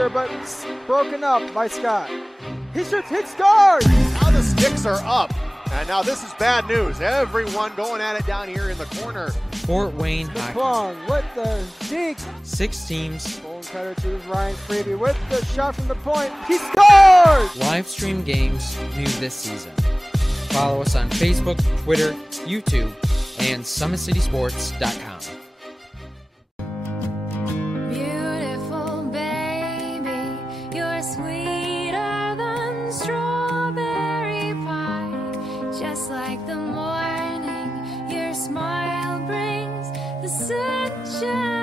there, but it's broken up by Scott. He shoots, hit, scores! Now the sticks are up. And now this is bad news. Everyone going at it down here in the corner. Fort Wayne Hockey. McClung with the deke. 6 teams. Bone cutter to Ryan Freeby with the shot from the point. He scores! Live stream games new this season. Follow us on Facebook, Twitter, YouTube, and SummitCitySports.com. Beautiful baby, you're sweeter than strawberry pie. Just like the morning, your smile brings the sunshine.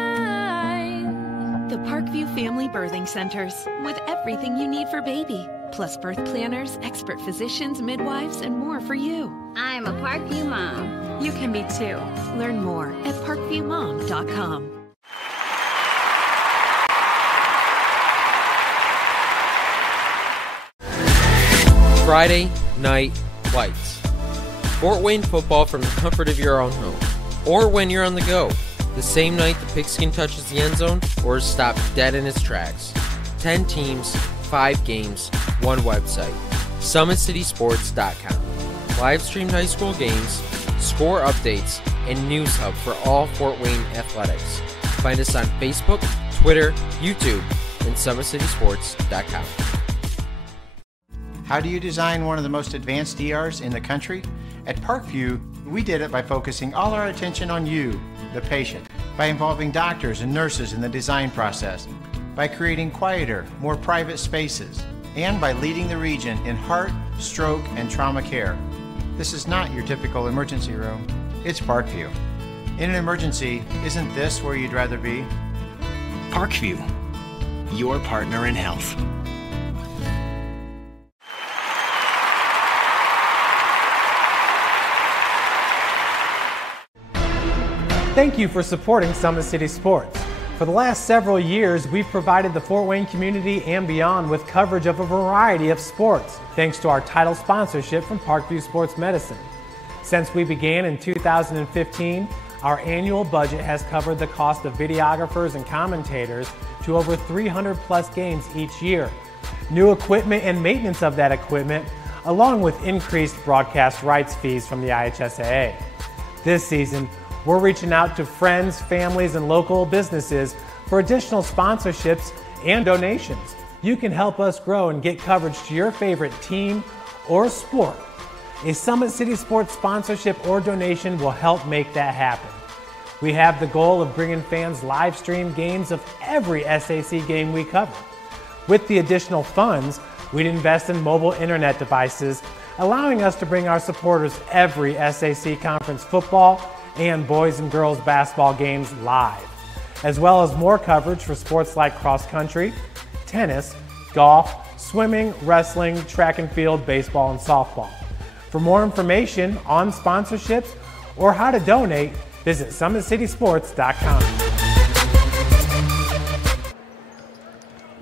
The Parkview Family Birthing Centers, with everything you need for baby, plus birth planners, expert physicians, midwives, and more for you. I'm a Parkview mom. You can be too. Learn more at parkviewmom.com. Friday Night Lights. Fort Wayne football from the comfort of your own home, or when you're on the go. The same night the pigskin touches the end zone or is stopped dead in its tracks. 10 teams, 5 games, 1 website. SummitCitySports.com. Live streamed high school games, score updates, and news hub for all Fort Wayne athletics. Find us on Facebook, Twitter, YouTube, and SummitCitySports.com. How do you design one of the most advanced ERs in the country? At Parkview, we did it by focusing all our attention on you, the patient, by involving doctors and nurses in the design process, by creating quieter, more private spaces, and by leading the region in heart, stroke, and trauma care. This is not your typical emergency room. It's Parkview. In an emergency, isn't this where you'd rather be? Parkview, your partner in health. Thank you for supporting Summit City Sports. For the last several years, we've provided the Fort Wayne community and beyond with coverage of a variety of sports, thanks to our title sponsorship from Parkview Sports Medicine. Since we began in 2015, our annual budget has covered the cost of videographers and commentators to over 300 plus games each year. New equipment and maintenance of that equipment, along with increased broadcast rights fees from the IHSAA. This season, we're reaching out to friends, families, and local businesses for additional sponsorships and donations. You can help us grow and get coverage to your favorite team or sport. A Summit City Sports sponsorship or donation will help make that happen. We have the goal of bringing fans live stream games of every SAC game we cover. With the additional funds, we'd invest in mobile internet devices, allowing us to bring our supporters every SAC conference football and boys and girls basketball games live, as well as more coverage for sports like cross country, tennis, golf, swimming, wrestling, track and field, baseball, and softball. For more information on sponsorships or how to donate, visit SummitCitySports.com.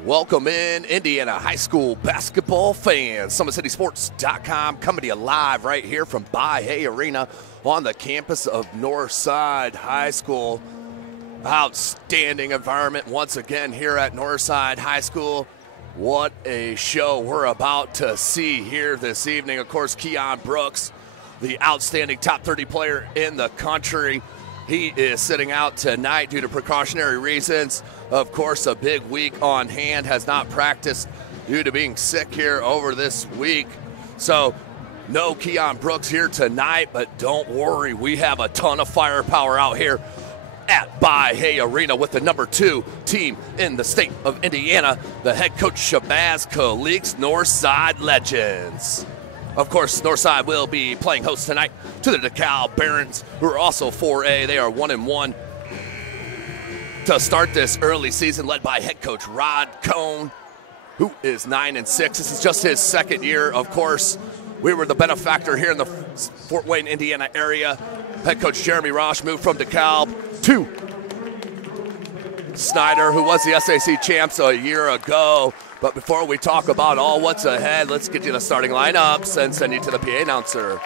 Welcome in, Indiana high school basketball fans. SummitCitySports.com coming to you live right here from Bahia Arena on the campus of Northside High School. Outstanding environment once again here at Northside High School. What a show we're about to see here this evening. Of course, Keon Brooks, the outstanding top 30 player in the country. He is sitting out tonight due to precautionary reasons. Of course, a big week on hand, has not practiced due to being sick here over this week. So no Keon Brooks here tonight, but don't worry, we have a ton of firepower out here at Bahia Arena with the number 2 team in the state of Indiana, the head coach Shabazz Khalek's Northside Legends. Of course, Northside will be playing host tonight to the DeKalb Barons, who are also 4A. They are 1-1 to start this early season, led by head coach Rod Cohn, who is 9-6. This is just his second year. Of course, we were the benefactor here in the Fort Wayne, Indiana area. Head coach Jeremy Rosh moved from DeKalb to Snyder, who was the SAC champs a year ago. But before we talk about all what's ahead, let's get you the starting lineups and send you to the PA announcer.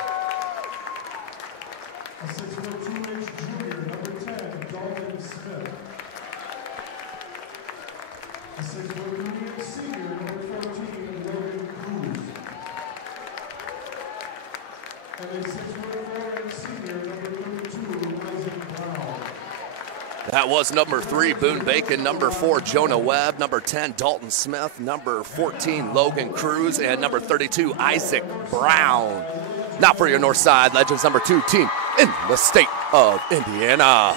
That was number 3, Boone Bacon, number 4, Jonah Webb, number 10, Dalton Smith, number 14, Logan Cruz, and number 32, Isaac Brown. Now for your Northside Legends number 2 team in the state of Indiana.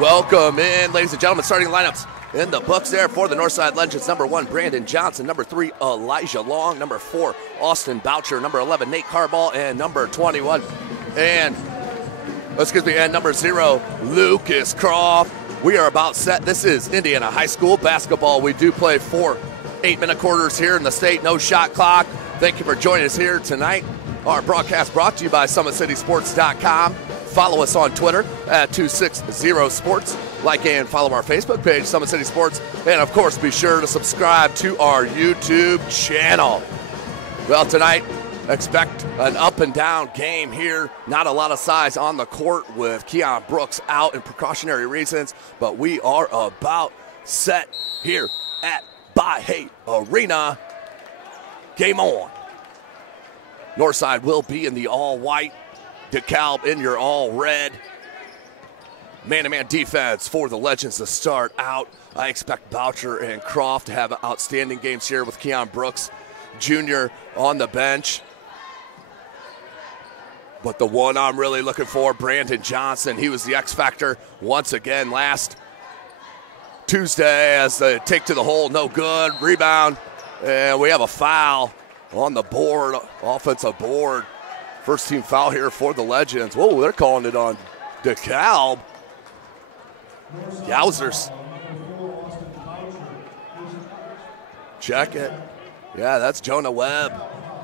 Welcome in, ladies and gentlemen, starting lineups in the books there for the Northside Legends. Number 1, Brandon Johnson. Number 3, Elijah Long. Number 4, Austin Boucher. Number 11, Nate Carball. And number 21, and number 0, Lucas Croft. We are about set. This is Indiana High School basketball. We do play 4 8-minute quarters here in the state. No shot clock. Thank you for joining us here tonight. Our broadcast brought to you by SummitCitySports.com. Follow us on Twitter at 260sports. Like and follow our Facebook page, Summit City Sports. And, of course, be sure to subscribe to our YouTube channel. Well, tonight, expect an up-and-down game here. Not a lot of size on the court with Keon Brooks out in precautionary reasons. But we are about set here at Bahia Arena. Game on. Northside will be in the all-white. DeKalb in your all-red. Man-to-man defense for the Legends to start out. I expect Boucher and Croft to have outstanding games here with Keon Brooks Jr. on the bench. But the one I'm really looking for, Brandon Johnson. He was the X-factor once again last Tuesday as they take to the hole. No good. Rebound. And we have a foul on the board, offensive board. First team foul here for the Legends. Whoa, they're calling it on DeKalb. Yowzers. Check it. Yeah, that's Jonah Webb.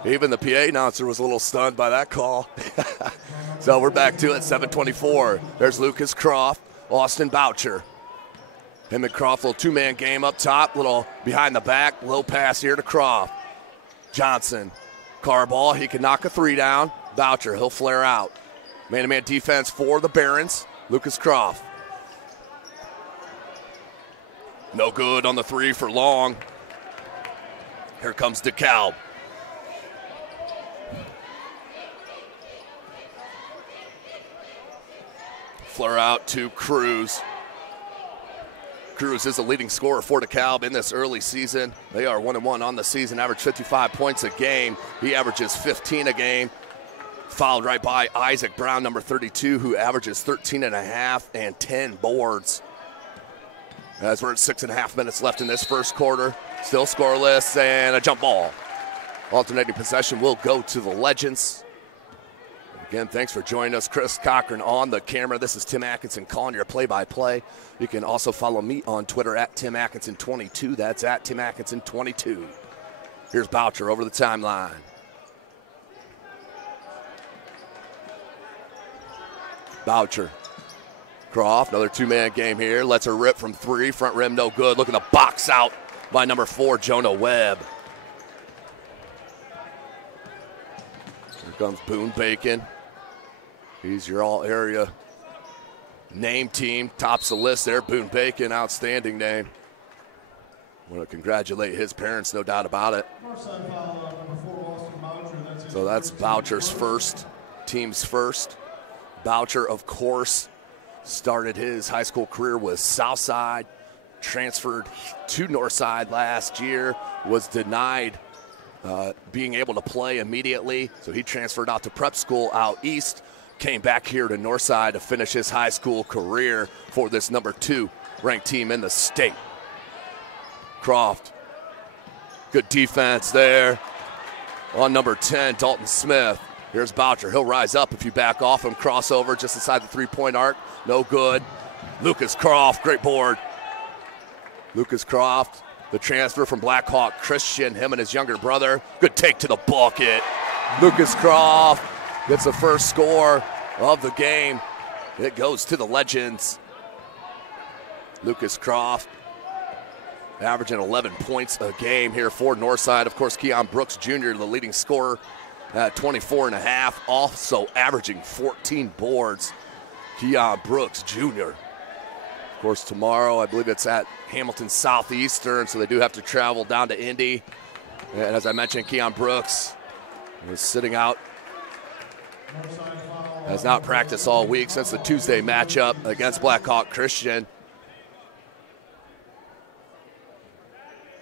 Even the PA announcer was a little stunned by that call. So we're back to it, 7:24. There's Lucas Croft, Austin Boucher. Him and Croft, little two-man game up top, little behind the back, low pass here to Croft. Johnson, Carball, he can knock a 3 down. Boucher, he'll flare out. Man-to-man defense for the Barons, Lucas Croft. No good on the 3 for Long. Here comes DeKalb. Flare out to Cruz. Cruz is the leading scorer for DeKalb in this early season. They are 1-1 on the season, average 55 points a game. He averages 15 a game. Followed right by Isaac Brown, number 32, who averages 13.5 and 10 boards. As we're at 6.5 minutes left in this first quarter. Still scoreless and a jump ball. Alternating possession will go to the Legends. Again, thanks for joining us. Chris Cochran on the camera. This is Tim Atkinson calling your play-by-play. You can also follow me on Twitter at Tim Atkinson22. That's at Tim Atkinson22. Here's Boucher over the timeline. Boucher. Croft, another two-man game here. Lets her rip from 3. Front rim, no good. Looking to box out by number 4, Jonah Webb. Here comes Boone Bacon. He's your all-area name team. Tops the list there. Boone Bacon, outstanding name. Want to congratulate his parents, no doubt about it. So that's Boucher's first, team's first. Boucher, of course, started his high school career with Southside, transferred to Northside last year, was denied being able to play immediately, so he transferred out to prep school out east, came back here to Northside to finish his high school career for this number 2 ranked team in the state. Croft Good defense there on number 10, Dalton Smith. Here's Boucher. He'll rise up if you back off him. Crossover just inside the three-point arc. No good. Lucas Croft, great board. Lucas Croft, the transfer from Blackhawk Christian, him and his younger brother. Good take to the bucket. Lucas Croft gets the first score of the game. It goes to the Legends. Lucas Croft averaging 11 points a game here for Northside. Of course, Keon Brooks Jr., the leading scorer at 24 and a half, also averaging 14 boards. Keon Brooks Jr. Of course, tomorrow, I believe it's at Hamilton Southeastern, so they do have to travel down to Indy. And as I mentioned, Keon Brooks is sitting out. Has not practiced all week since the Tuesday matchup against Blackhawk Christian,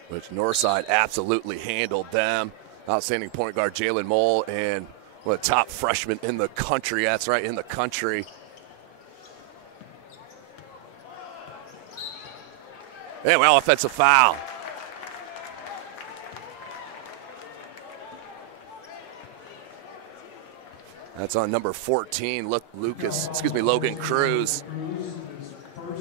which Northside absolutely handled them. Outstanding point guard Jalen Mole, and one of the top freshmen in the country. That's right, in the country. And well, offensive foul. That's on number 14, Logan Cruz.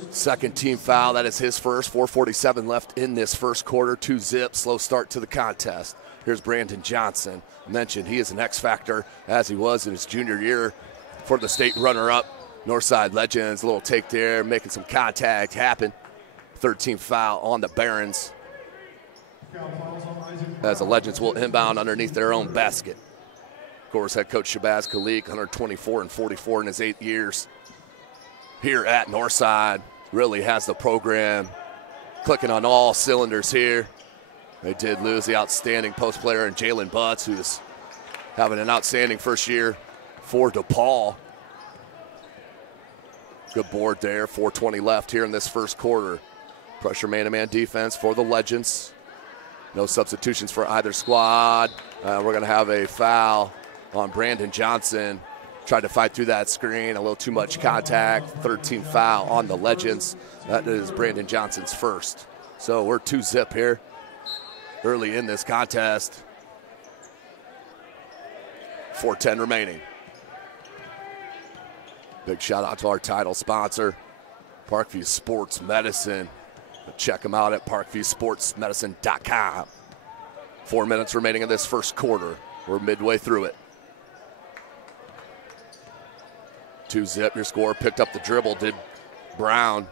Second team foul, that is his first. 4:47 left in this first quarter. 2-zip, slow start to the contest. Here's Brandon Johnson. I mentioned he is an X factor, as he was in his junior year for the state runner-up. Northside Legends, a little take there, making some contact happen. Third team foul on the Barons, as the Legends will inbound underneath their own basket. Of course, head coach Shabazz Khalik, 124 and 44 in his 8 years here at Northside. Really has the program clicking on all cylinders here. They did lose the outstanding post player in Jalen Butts, who's having an outstanding first year for DePaul. Good board there, 4:20 left here in this first quarter. Pressure man-to-man defense for the Legends. No substitutions for either squad. We're going to have a foul on Brandon Johnson. Tried to fight through that screen, a little too much contact. Third team foul on the Legends. That is Brandon Johnson's first. So we're 2-zip here early in this contest. 4:10 remaining. Big shout out to our title sponsor, Parkview Sports Medicine. Check them out at parkviewsportsmedicine.com. 4 minutes remaining in this first quarter. We're midway through it. 2-zip, your score. Picked up the dribble, did Brown.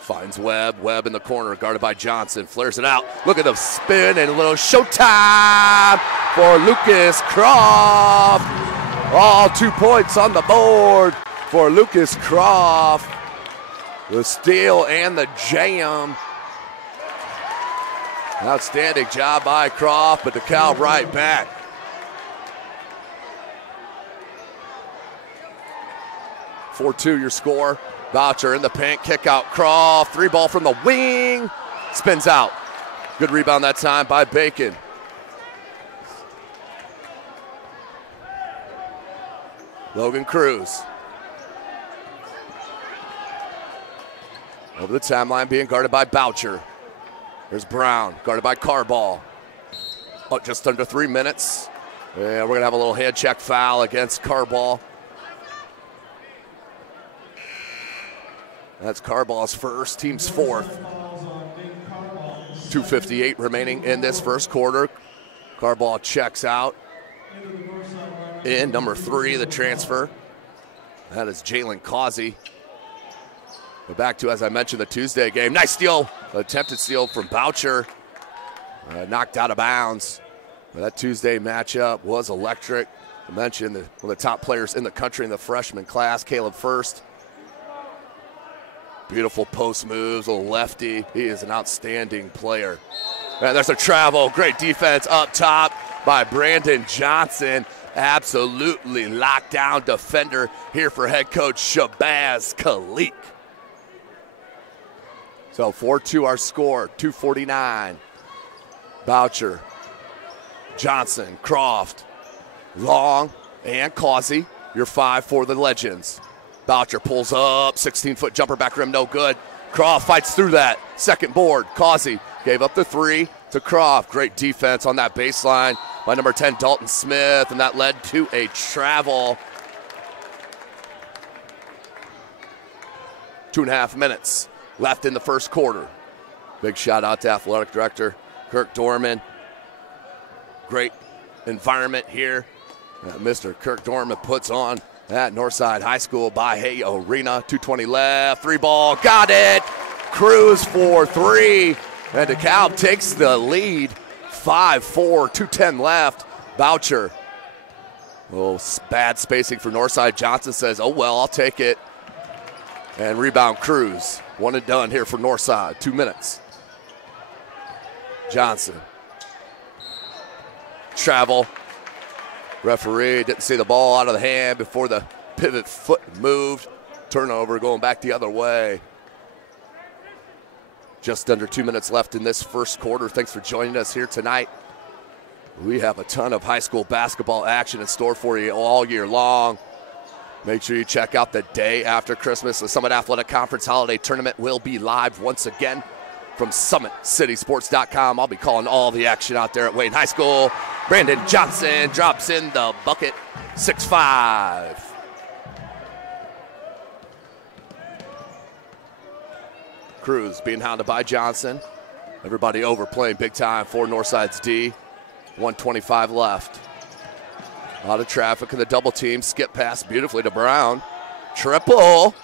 Finds Webb. Webb in the corner, guarded by Johnson. Flares it out. Look at the spin and a little showtime for Lucas Croft. All 2 points on the board for Lucas Croft. The steal and the jam. Outstanding job by Croft, but DeKalb right back. (4-2) your score. Boucher in the paint, kick out Croft. 3 ball from the wing. Spins out. Good rebound that time by Bacon. Logan Cruz. Over the timeline, being guarded by Boucher. There's Brown, guarded by Carball. Oh, just under 3 minutes. And we're going to have a little head check foul against Carball. That's Carball's first, team's fourth. 2:58 remaining in this first quarter. Carball checks out. In number 3, the transfer. That is Jalen Causey. We're back to, as I mentioned, the Tuesday game. Nice steal, attempted steal from Boucher. Knocked out of bounds. That Tuesday matchup was electric. I mentioned one of the top players in the country in the freshman class, Caleb First. Beautiful post moves, a little lefty. He is an outstanding player. And there's a travel. Great defense up top by Brandon Johnson. Absolutely locked down defender here for head coach Shabazz Khalik. So 4-2 our score, 2:49. Boucher, Johnson, Croft, Long, and Causey. Your 5 for the Legends. Boucher pulls up, 16-foot jumper back rim, no good. Croft fights through that. Second board, Causey gave up the 3. to Croft. Great defense on that baseline by number 10, Dalton Smith, and that led to a travel. 2.5 minutes left in the first quarter. Big shout out to Athletic Director Kirk Dorman. Great environment here that Mr. Kirk Dorman puts on at Northside High School Bahia Arena. 2:20 left, 3-ball, got it. Cruz for 3, and DeKalb takes the lead. 5-4, 2:10 left. Boucher. Oh, bad spacing for Northside. Johnson says, oh well, I'll take it. And rebound Cruz. 1 and done here for Northside. 2 minutes. Johnson. Travel. Referee didn't see the ball out of the hand before the pivot foot moved. Turnover going back the other way. Just under 2 minutes left in this first quarter. Thanks for joining us here tonight. We have a ton of high school basketball action in store for you all year long. Make sure you check out the day after Christmas. The Summit Athletic Conference Holiday Tournament will be live once again from SummitCitySports.com. I'll be calling all the action out there at Wayne High School. Brandon Johnson drops in the bucket, 6-5. Cruz being hounded by Johnson. Everybody overplaying big time for Northside's D. 1:25 left. A lot of traffic in the double team. Skip pass beautifully to Brown. Triple.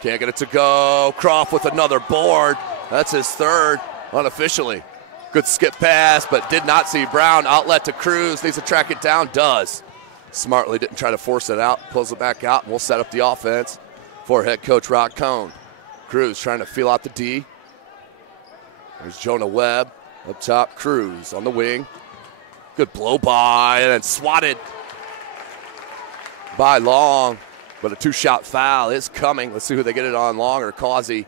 Can't get it to go. Croft with another board. That's his third unofficially. Good skip pass, but did not see Brown. Outlet to Cruz. Needs to track it down. Does. Smartly didn't try to force it out. Pulls it back out, and we'll set up the offense for head coach Rod Cohn. Cruz trying to feel out the D. There's Jonah Webb up top. Cruz on the wing. Good blow by, and then swatted by Long, but a 2-shot foul is coming. Let's see who they get it on, Long or Causey.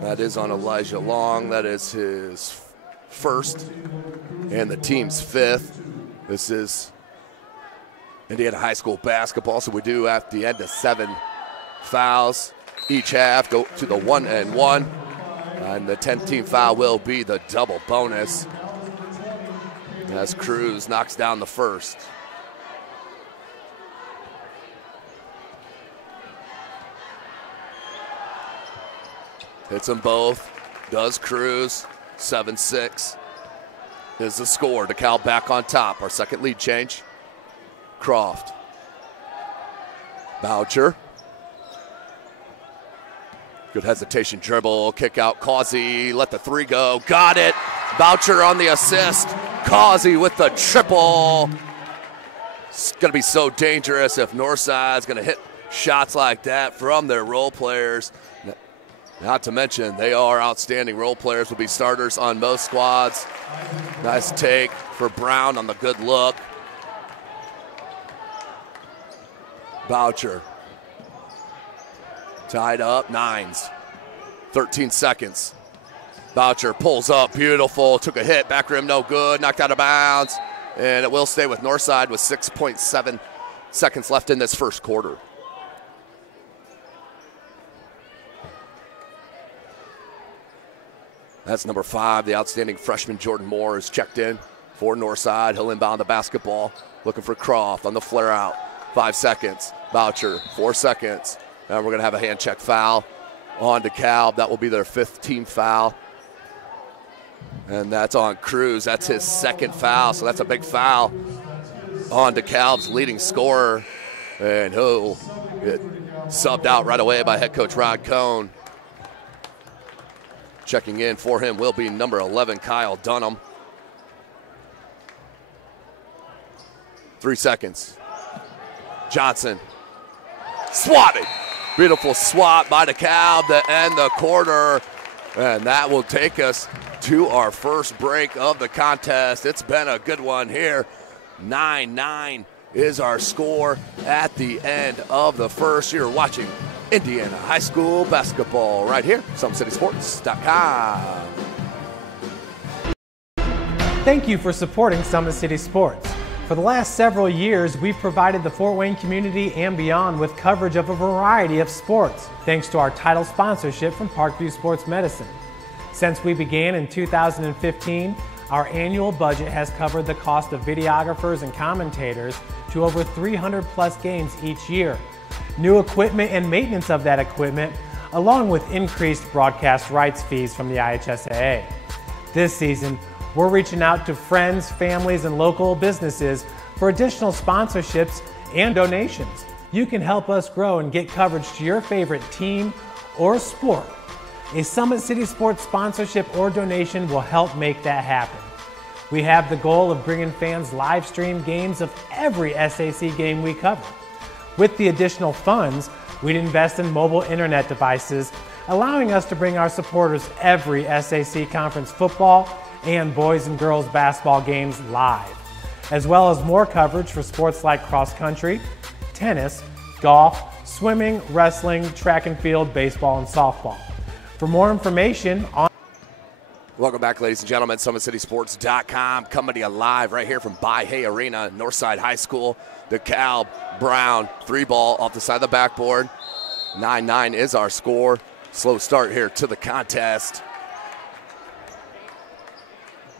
That is on Elijah Long. That is his first and the team's 5th. This is Indiana High School basketball, so we do at the end of 7 fouls each half, go to the 1-and-1, and the 10th team foul will be the double bonus as Cruz knocks down the first. Hits them both, does Cruz. 7-6 is the score. DeKalb back on top. Our second lead change. Croft. Boucher. Good hesitation dribble, kick out Causey, let the 3 go, got it. Boucher on the assist. Causey with the triple. It's gonna be so dangerous if Northside's gonna hit shots like that from their role players. Not to mention, they are outstanding role players, will be starters on most squads. Nice take for Brown on the good look. Boucher. Tied up, 9s. 13 seconds. Boucher pulls up, beautiful, took a hit, back rim no good, knocked out of bounds, and it will stay with Northside with 6.7 seconds left in this first quarter. That's number 5, the outstanding freshman Jordan Moore is checked in for Northside. He'll inbound the basketball, looking for Croft on the flare out. 5 seconds. Boucher, 4 seconds. And we're going to have a hand check foul on DeKalb. That will be their 5th team foul. And that's on Cruz. That's his 2nd foul, so that's a big foul on DeKalb's leading scorer. And he'll get subbed out right away by head coach Rod Cohn. Checking in for him will be number 11, Kyle Dunham. 3 seconds. Johnson. Swatted. Beautiful swat by DeKalb to end the quarter. And that will take us to our first break of the contest. It's been a good one here. 9-9 is our score at the end of the first. You're watching Indiana High School basketball right here, SummitCitySports.com. Thank you for supporting Summit City Sports. For the last several years, we've provided the Fort Wayne community and beyond with coverage of a variety of sports, thanks to our title sponsorship from Parkview Sports Medicine. Since we began in 2015, our annual budget has covered the cost of videographers and commentators to over 300 plus games each year, new equipment and maintenance of that equipment, along with increased broadcast rights fees from the IHSAA. This season, we're reaching out to friends, families, and local businesses for additional sponsorships and donations. You can help us grow and get coverage to your favorite team or sport. A Summit City Sports sponsorship or donation will help make that happen. We have the goal of bringing fans live stream games of every SAC game we cover. With the additional funds, we'd invest in mobile internet devices, allowing us to bring our supporters every SAC conference football and boys and girls basketball games live, as well as more coverage for sports like cross country, tennis, golf, swimming, wrestling, track and field, baseball, and softball. For more information on... Welcome back, ladies and gentlemen. SummitCitySports.com coming to you live right here from Bahia Arena, Northside High School. DeKalb, Brown, 3-ball off the side of the backboard. 9-9 is our score. Slow start here to the contest,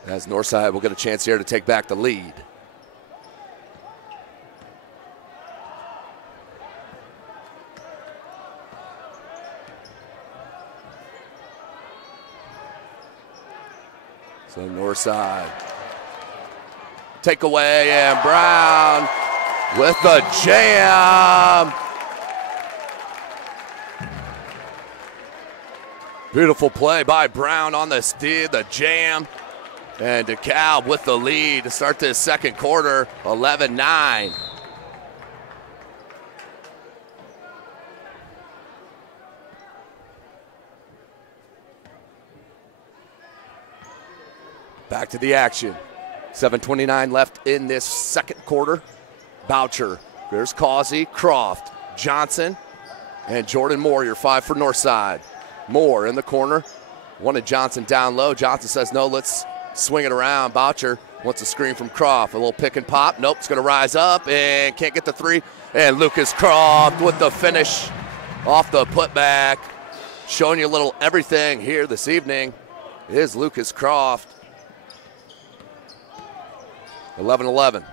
as Northside will get a chance here to take back the lead. So Northside, takeaway, and Brown with the jam. Beautiful play by Brown on the steal, the jam. And DeKalb with the lead to start this second quarter, 11-9. Back to the action. 7:29 left in this second quarter. Boucher, there's Causey, Croft, Johnson, and Jordan Moore, your 5 for Northside. Moore in the corner, wanted Johnson down low. Johnson says, no, let's swing it around. Boucher wants a screen from Croft. A little pick and pop. Nope, it's going to rise up and can't get the 3. And Lucas Croft with the finish off the putback. Showing you a little everything here this evening is Lucas Croft. 11-11.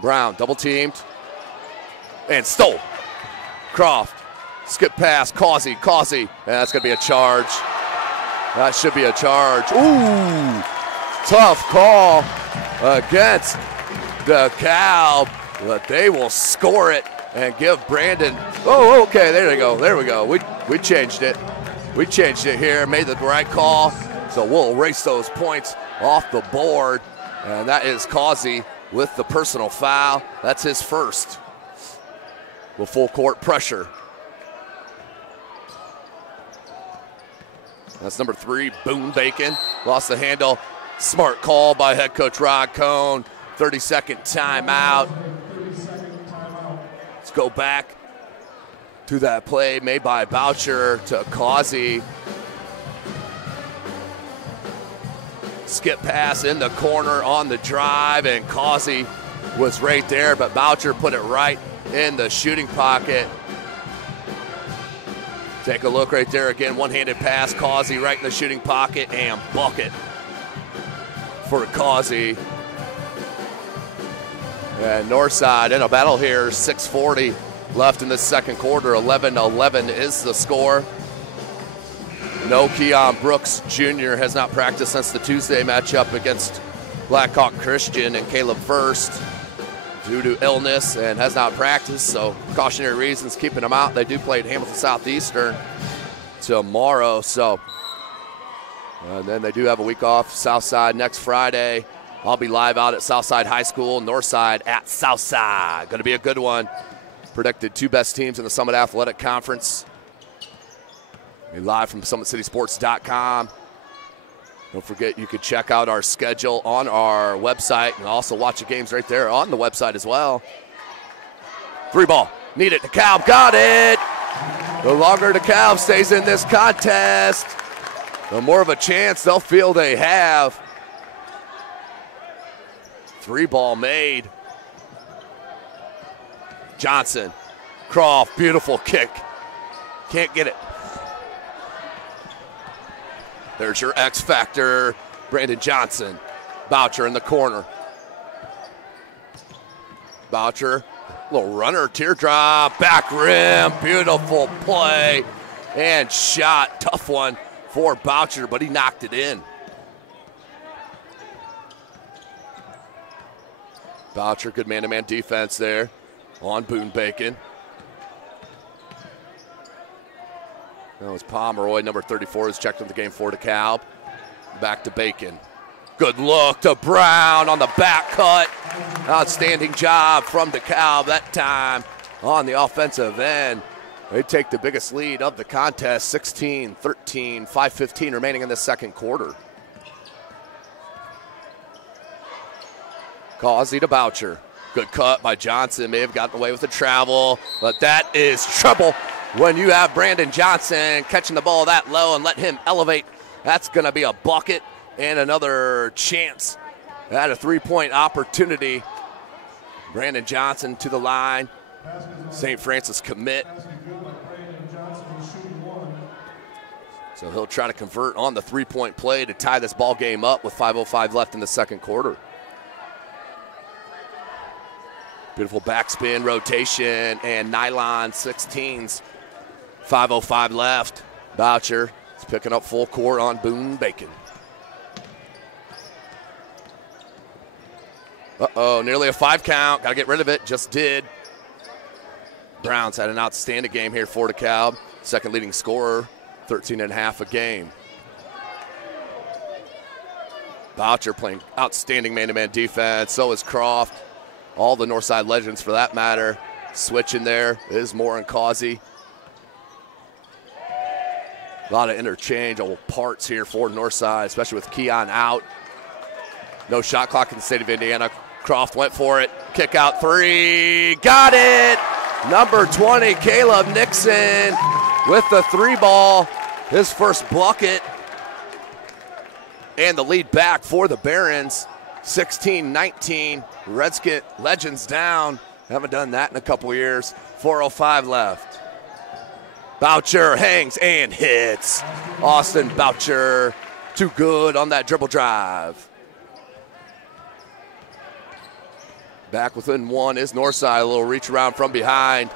Brown double teamed and stole. Croft, skip pass, Causey, and that's going to be a charge. That should be a charge. Ooh, tough call against DeKalb, but they will score it and give Brandon. Oh, okay, there we go. We changed it. We changed it here, made the right call. So we'll erase those points off the board. And that is Causey with the personal foul. That's his first. With full court pressure. That's number 3, Boone Bacon. Lost the handle. Smart call by head coach Rod Cohn. 30-second timeout. Let's go back to that play made by Boucher to Causey. Skip pass in the corner on the drive, and Causey was right there, but Boucher put it right in the shooting pocket. Take a look right there again, one-handed pass, Causey right in the shooting pocket, and bucket for Causey. And Northside in a battle here, 6:40 left in the second quarter, 11-11 is the score. No Keon Brooks Jr. has not practiced since the Tuesday matchup against Blackhawk Christian and Caleb First due to illness, and has not practiced, so precautionary reasons keeping him out. They do play at Hamilton Southeastern tomorrow, so and then they do have a week off. Southside next Friday. I'll be live out at Southside High School, Northside at Southside. Going to be a good one. Predicted 2 best teams in the Summit Athletic Conference. Be live from SummitCitySports.com. Don't forget, you can check out our schedule on our website and also watch the games right there on the website as well. 3-ball, need it. DeKalb got it. The longer DeKalb stays in this contest, the more of a chance they'll feel they have. Three ball made. Johnson. Croft, beautiful kick. Can't get it. There's your X factor, Brandon Johnson. Boucher in the corner. Boucher, little runner, teardrop, back rim, beautiful play and shot. Tough one for Boucher, but he knocked it in. Boucher, good man-to-man defense there on Boone Bacon. That was Pomeroy, number 34, who's checked in the game for DeKalb. Back to Bacon. Good look to Brown on the back cut. Outstanding job from DeKalb that time on the offensive end. They take the biggest lead of the contest, 16-13, 5:15 remaining in the second quarter. Causey to Boucher. Good cut by Johnson. May have gotten away with the travel, but that is trouble when you have Brandon Johnson catching the ball that low and let him elevate. That's going to be a bucket and another chance at a three-point opportunity. Brandon Johnson to the line. St. Francis commit. So he'll try to convert on the three-point play to tie this ball game up with 5:05 left in the second quarter. Beautiful backspin, rotation, and nylon 16s. 5:05 left. Boucher is picking up full court on Boone Bacon. Uh-oh, nearly a 5 count. Got to get rid of it. Just did. Brown's had an outstanding game here for DeKalb. Second leading scorer, 13.5 a game. Boucher playing outstanding man-to-man defense. So is Croft. All the Northside legends for that matter. Switch in there is Moore and Causey. A lot of interchangeable parts here for Northside, especially with Keon out. No shot clock in the state of Indiana. Croft went for it. Kick out three. Got it! Number 20, Caleb Nixon with the three ball. His first bucket. And the lead back for the Barons. 16-19. Redskin legends down. Haven't done that in a couple years. 4:05 left. Boucher hangs and hits. Austin Boucher, too good on that dribble drive. Back within one is Northside. A little reach around from behind.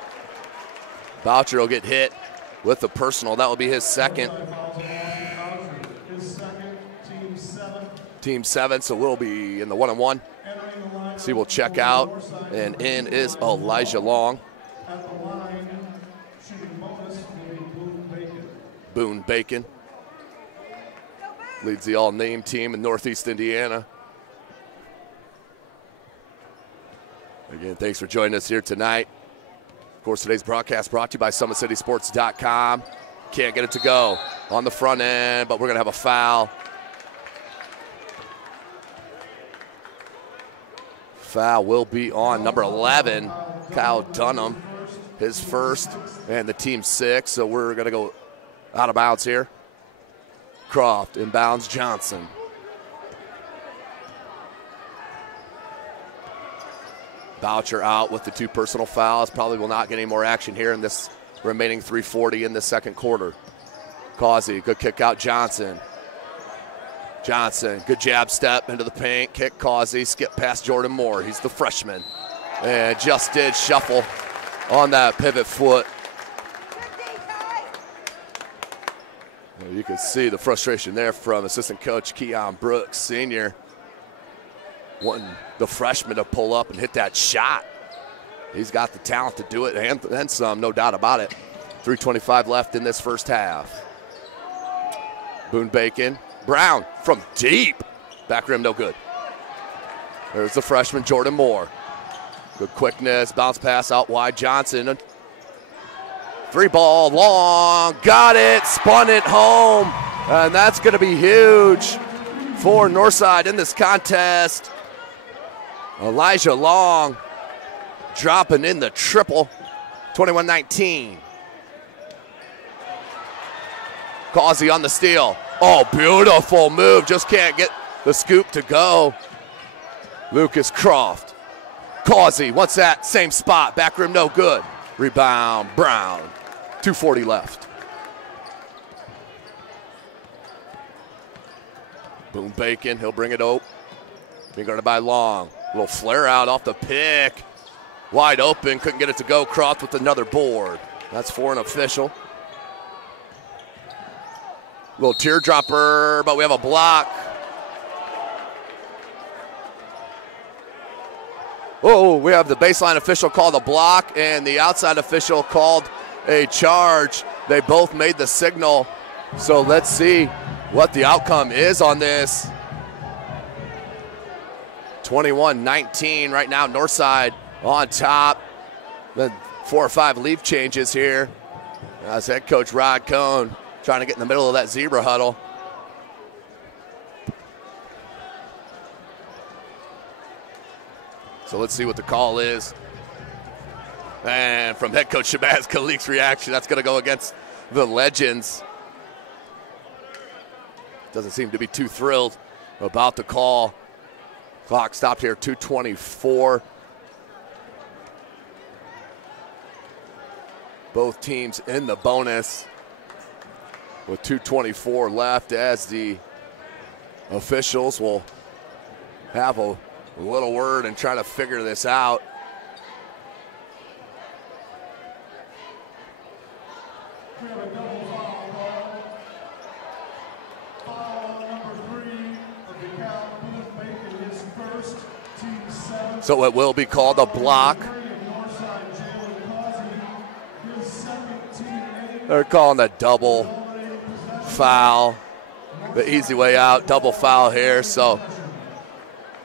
Boucher will get hit with the personal. That will be his second. Team 7, so we'll be in the 1-on-1. So he will check out, and in is Elijah Long. Boone Bacon leads the all-name team in Northeast Indiana. Again, thanks for joining us here tonight. Of course, today's broadcast brought to you by SummitCitySports.com. Can't get it to go on the front end, but we're going to have a foul. Foul will be on number 11, Kyle Dunham, his first, and the team 6. So we're going to go out of bounds here. Croft inbounds Johnson. Boucher out with the 2 personal fouls. Probably will not get any more action here in this remaining 3:40 in the second quarter. Causey, good kick out Johnson. Johnson, good jab step into the paint. Kick Causey, skip past Jordan Moore. He's the freshman. And just did shuffle on that pivot foot. You can see the frustration there from assistant coach Keon Brooks, senior. Wanting the freshman to pull up and hit that shot. He's got the talent to do it and then some, no doubt about it. 3:25 left in this first half. Boone Bacon. Brown from deep. Back rim, no good. There's the freshman, Jordan Moore. Good quickness, bounce pass out wide. Johnson. 3-ball, long, got it, spun it home. And that's going to be huge for Northside in this contest. Elijah Long dropping in the triple, 21-19. Causey on the steal. Oh, beautiful move, just can't get the scoop to go. Lucas Croft. Causey wants that same spot. Back rim, no good. Rebound, Brown. 2:40 left. Boone Bacon, he'll bring it out. Being guarded by Long. Little flare out off the pick. Wide open, couldn't get it to go. Croft with another board. That's for an official. Little teardropper, but we have a block. Oh, we have the baseline official called a block and the outside official called a charge. They both made the signal. So let's see what the outcome is on this. 21-19 right now, Northside on top. Then 4 or 5 leaf changes here. That's head coach Rod Cohn trying to get in the middle of that zebra huddle. So let's see what the call is. And from head coach Shabazz Khalik's reaction, that's going to go against the Legends. Doesn't seem to be too thrilled about the call. Clock stopped here, 2:24. Both teams in the bonus with 2:24 left as the officials will have a little word and try to figure this out. So it will be called a block. They're calling a double foul. The easy way out, double foul here. So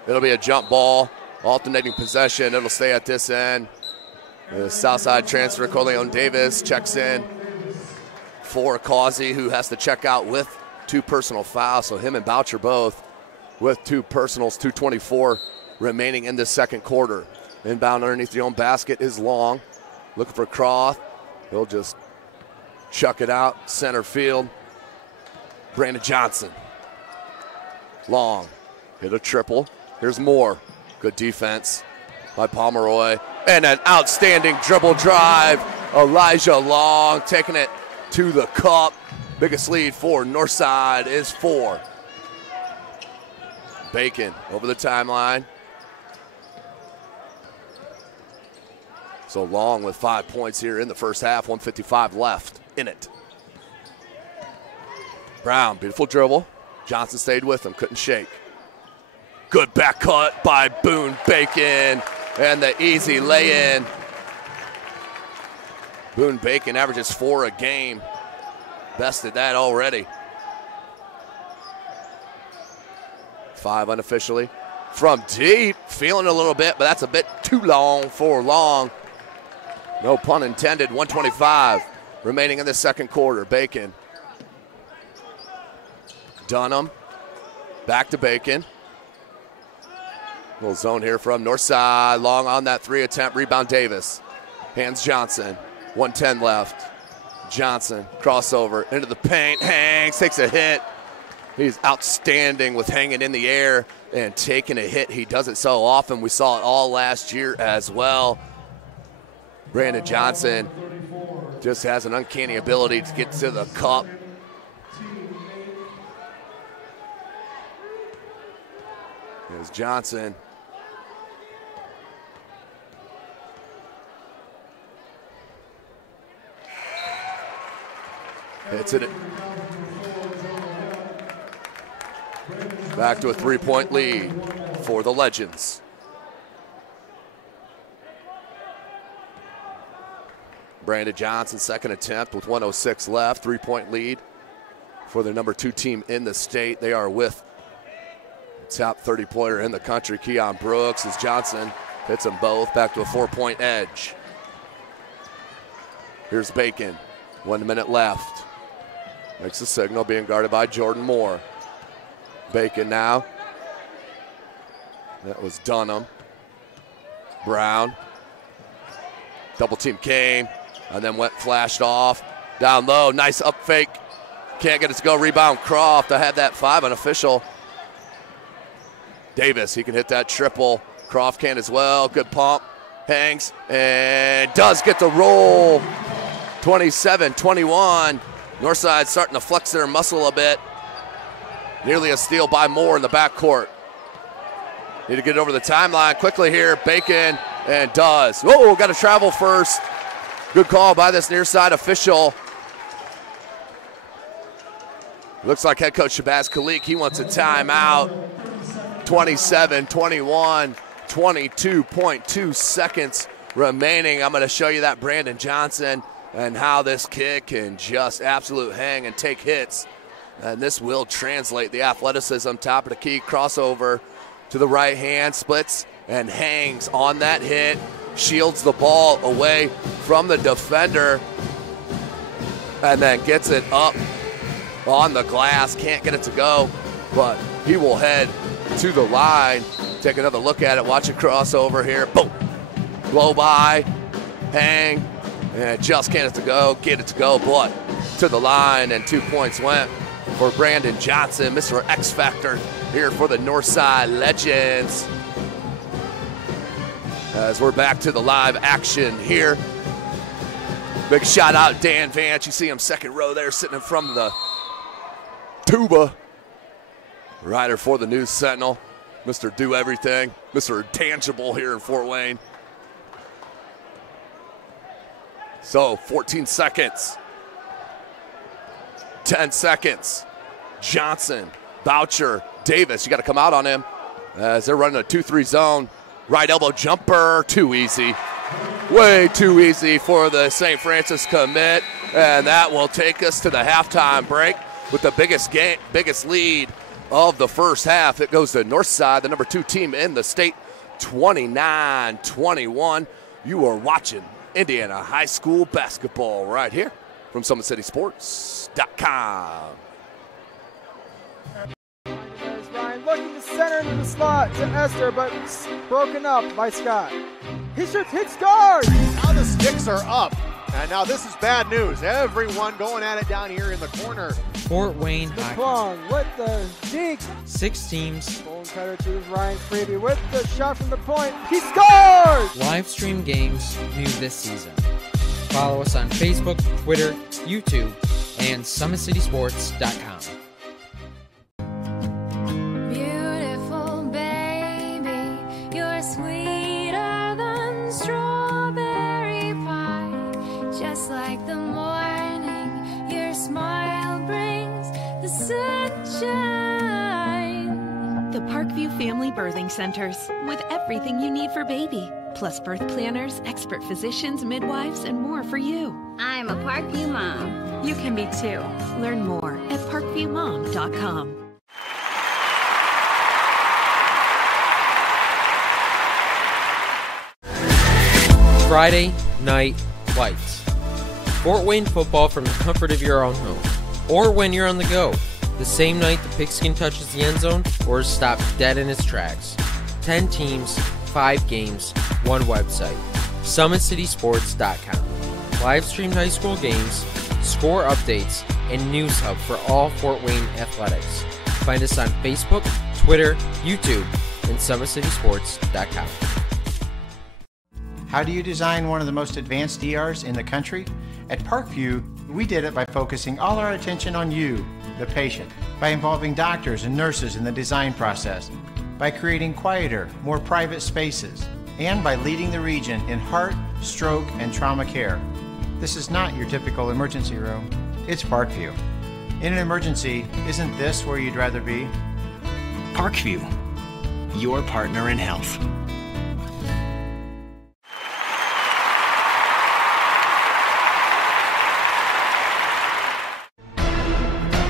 it'll be a jump ball, alternating possession. It'll stay at this end. The Southside transfer, Corleone Davis, checks in for Causey, who has to check out with 2 personal fouls. So him and Boucher both with 2 personals, 2:24 remaining in the second quarter. Inbound underneath the own basket is Long. Looking for Croft. He'll just chuck it out, center field. Brandon Johnson. Long. Hit a triple. Here's Moore. Good defense by Pomeroy. And an outstanding dribble drive. Elijah Long taking it to the cup. Biggest lead for Northside is 4. Bacon over the timeline. So Long with 5 points here in the first half. 1:55 left in it. Brown, beautiful dribble. Johnson stayed with him, couldn't shake. Good back cut by Boone Bacon. And the easy lay-in. Boone Bacon averages 4 a game. Bested that already. 5 unofficially. From deep, feeling a little bit, but that's a bit too long for Long. No pun intended, 1:25 remaining in the second quarter. Bacon. Dunham, back to Bacon. Little zone here from Northside. Long on that 3 attempt, rebound Davis. Hands Johnson, 1:10 left. Johnson, crossover into the paint, hangs, takes a hit. He's outstanding with hanging in the air and taking a hit. He does it so often. We saw it all last year as well. Brandon Johnson just has an uncanny ability to get to the cup. Here's Johnson. Hits it. Back to a 3-point lead for the Legends. Brandon Johnson, second attempt with 1:06 left. 3-point lead for the number 2 team in the state. They are with top 30 player in the country, Keon Brooks, as Johnson hits them both. Back to a 4-point edge. Here's Bacon. 1 minute left. Makes the signal, being guarded by Jordan Moore. Bacon now. That was Dunham. Brown. Double team came and then flashed off. Down low, nice up fake. Can't get it to go, rebound Croft. I had that 5 unofficial. Davis, he can hit that triple. Croft can as well. Good pump. Hangs and does get the roll. 27-21. Northside starting to flex their muscle a bit. Nearly a steal by Moore in the backcourt. Need to get over the timeline quickly here. Bacon and does. Whoa, got to travel first. Good call by this near side official. Looks like head coach Shabazz Khalik, he wants a timeout. 27-21, 22.2 seconds remaining. I'm going to show you that Brandon Johnson and how this kid can just absolute hang and take hits. And this will translate the athleticism, top of the key, crossover to the right hand, splits and hangs on that hit, shields the ball away from the defender, and then gets it up on the glass. Can't get it to go, but he will head to the line. Take another look at it, watch it cross over here, boom, blow by, hang, and just can't get it to go, but to the line, and 2 points went for Brandon Johnson, Mr. X Factor here for the Northside Legends. As we're back to the live action here. Big shout out Dan Vance. You see him second row there sitting in front of the tuba. Writer for the News Sentinel. Mr. Do Everything. Mr. Tangible here in Fort Wayne. So 14 seconds. 10 seconds. Johnson, Boucher, Davis. You got to come out on him as they're running a 2-3 zone. Right elbow jumper, too easy. Way too easy for the St. Francis commit. And that will take us to the halftime break with the biggest lead of the first half. It goes to Northside, the number 2 team in the state, 29-21. You are watching Indiana High School basketball right here from SummitCitySports.com. There's Ryan looking to center into the slot to Esther, but broken up by Scott. He shoots, hit, scores! Now the sticks are up. And now this is bad news. Everyone going at it down here in the corner. Fort Wayne High. Long with the dink. 6 teams. Bone cutter to Ryan Freeby with the shot from the point. He scores! Live stream games new this season. Follow us on Facebook, Twitter, YouTube, and SummitCitySports.com. Beautiful baby, you're sweeter than strawberry pie. Just like the morning, your smile brings the sunshine. The Parkview Family Birthing Centers, with everything you need for baby, plus birth planners, expert physicians, midwives, and more for you. I'm a Parkview mom. You can be too. Learn more at parkviewmom.com. Friday Night Lights. Fort Wayne football from the comfort of your own home, or when you're on the go. The same night the pigskin touches the end zone or is stopped dead in its tracks. 10 teams, 5 games, 1 website. SummitCitySports.com. Live streamed high school games, score updates, and news hub for all Fort Wayne athletics. Find us on Facebook, Twitter, YouTube, and SummitCitySports.com. How do you design one of the most advanced ERs in the country? At Parkview, we did it by focusing all our attention on you, the patient, by involving doctors and nurses in the design process, by creating quieter, more private spaces, and by leading the region in heart, stroke, and trauma care. This is not your typical emergency room. It's Parkview. In an emergency, isn't this where you'd rather be? Parkview, your partner in health.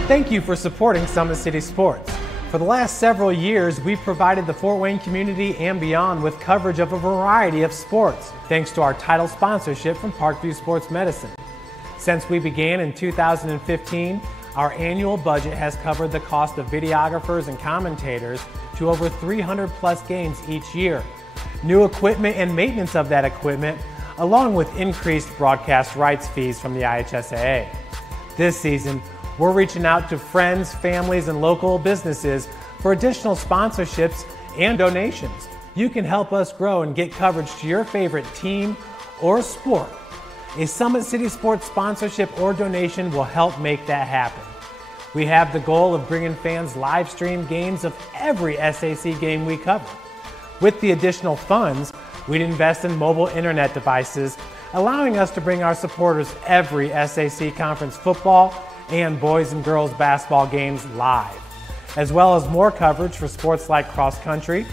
Thank you for supporting Summit City Sports. For the last several years, we've provided the Fort Wayne community and beyond with coverage of a variety of sports, thanks to our title sponsorship from Parkview Sports Medicine. Since we began in 2015, our annual budget has covered the cost of videographers and commentators to over 300 plus games each year. New equipment and maintenance of that equipment, along with increased broadcast rights fees from the IHSAA. This season, we're reaching out to friends, families, and local businesses for additional sponsorships and donations. You can help us grow and get coverage to your favorite team or sport. A Summit City Sports sponsorship or donation will help make that happen. We have the goal of bringing fans live stream games of every SAC game we cover. With the additional funds, we'd invest in mobile internet devices, allowing us to bring our supporters every SAC conference football and boys and girls basketball games live, as well as more coverage for sports like cross country,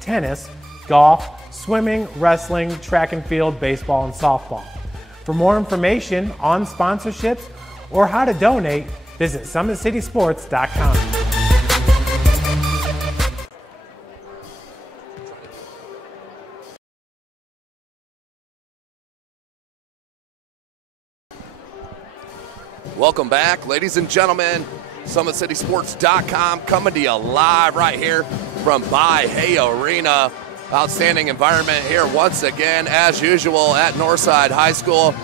tennis, golf, swimming, wrestling, track and field, baseball, and softball. For more information on sponsorships or how to donate, visit SummitCitySports.com. Welcome back, ladies and gentlemen. SummitCitySports.com coming to you live right here from Bahia Arena. Outstanding environment here once again, as usual, at Northside High School.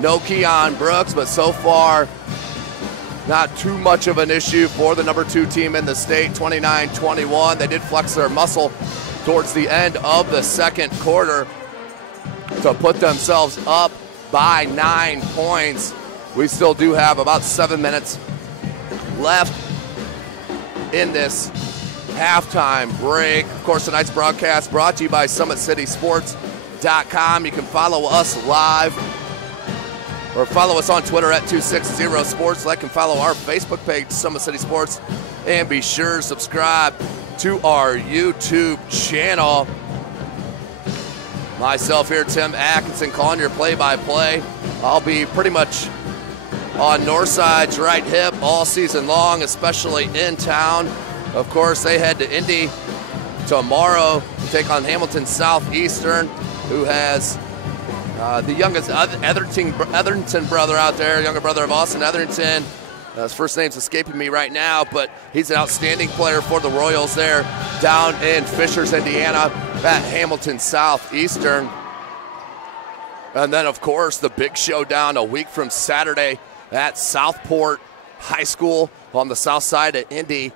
No Keon Brooks, but so far, not too much of an issue for the number 2 team in the state, 29-21. They did flex their muscle towards the end of the second quarter to put themselves up by 9 points. We still do have about 7 minutes left in this halftime break. Of course, tonight's broadcast brought to you by SummitCitySports.com. You can follow us live or follow us on Twitter at 260sports. Like and follow our Facebook page, Summit City Sports, and be sure to subscribe to our YouTube channel. Myself here, Tim Atkinson, calling your play-by-play. I'll be pretty much on Northside's right hip all season long, especially in town. Of course, they head to Indy tomorrow to take on Hamilton Southeastern, who has the youngest Etherington brother out there, younger brother of Austin Etherington. His first name's escaping me right now, but he's an outstanding player for the Royals there down in Fishers, Indiana, at Hamilton Southeastern. And then, of course, the big showdown a week from Saturday at Southport High School on the south side of Indy,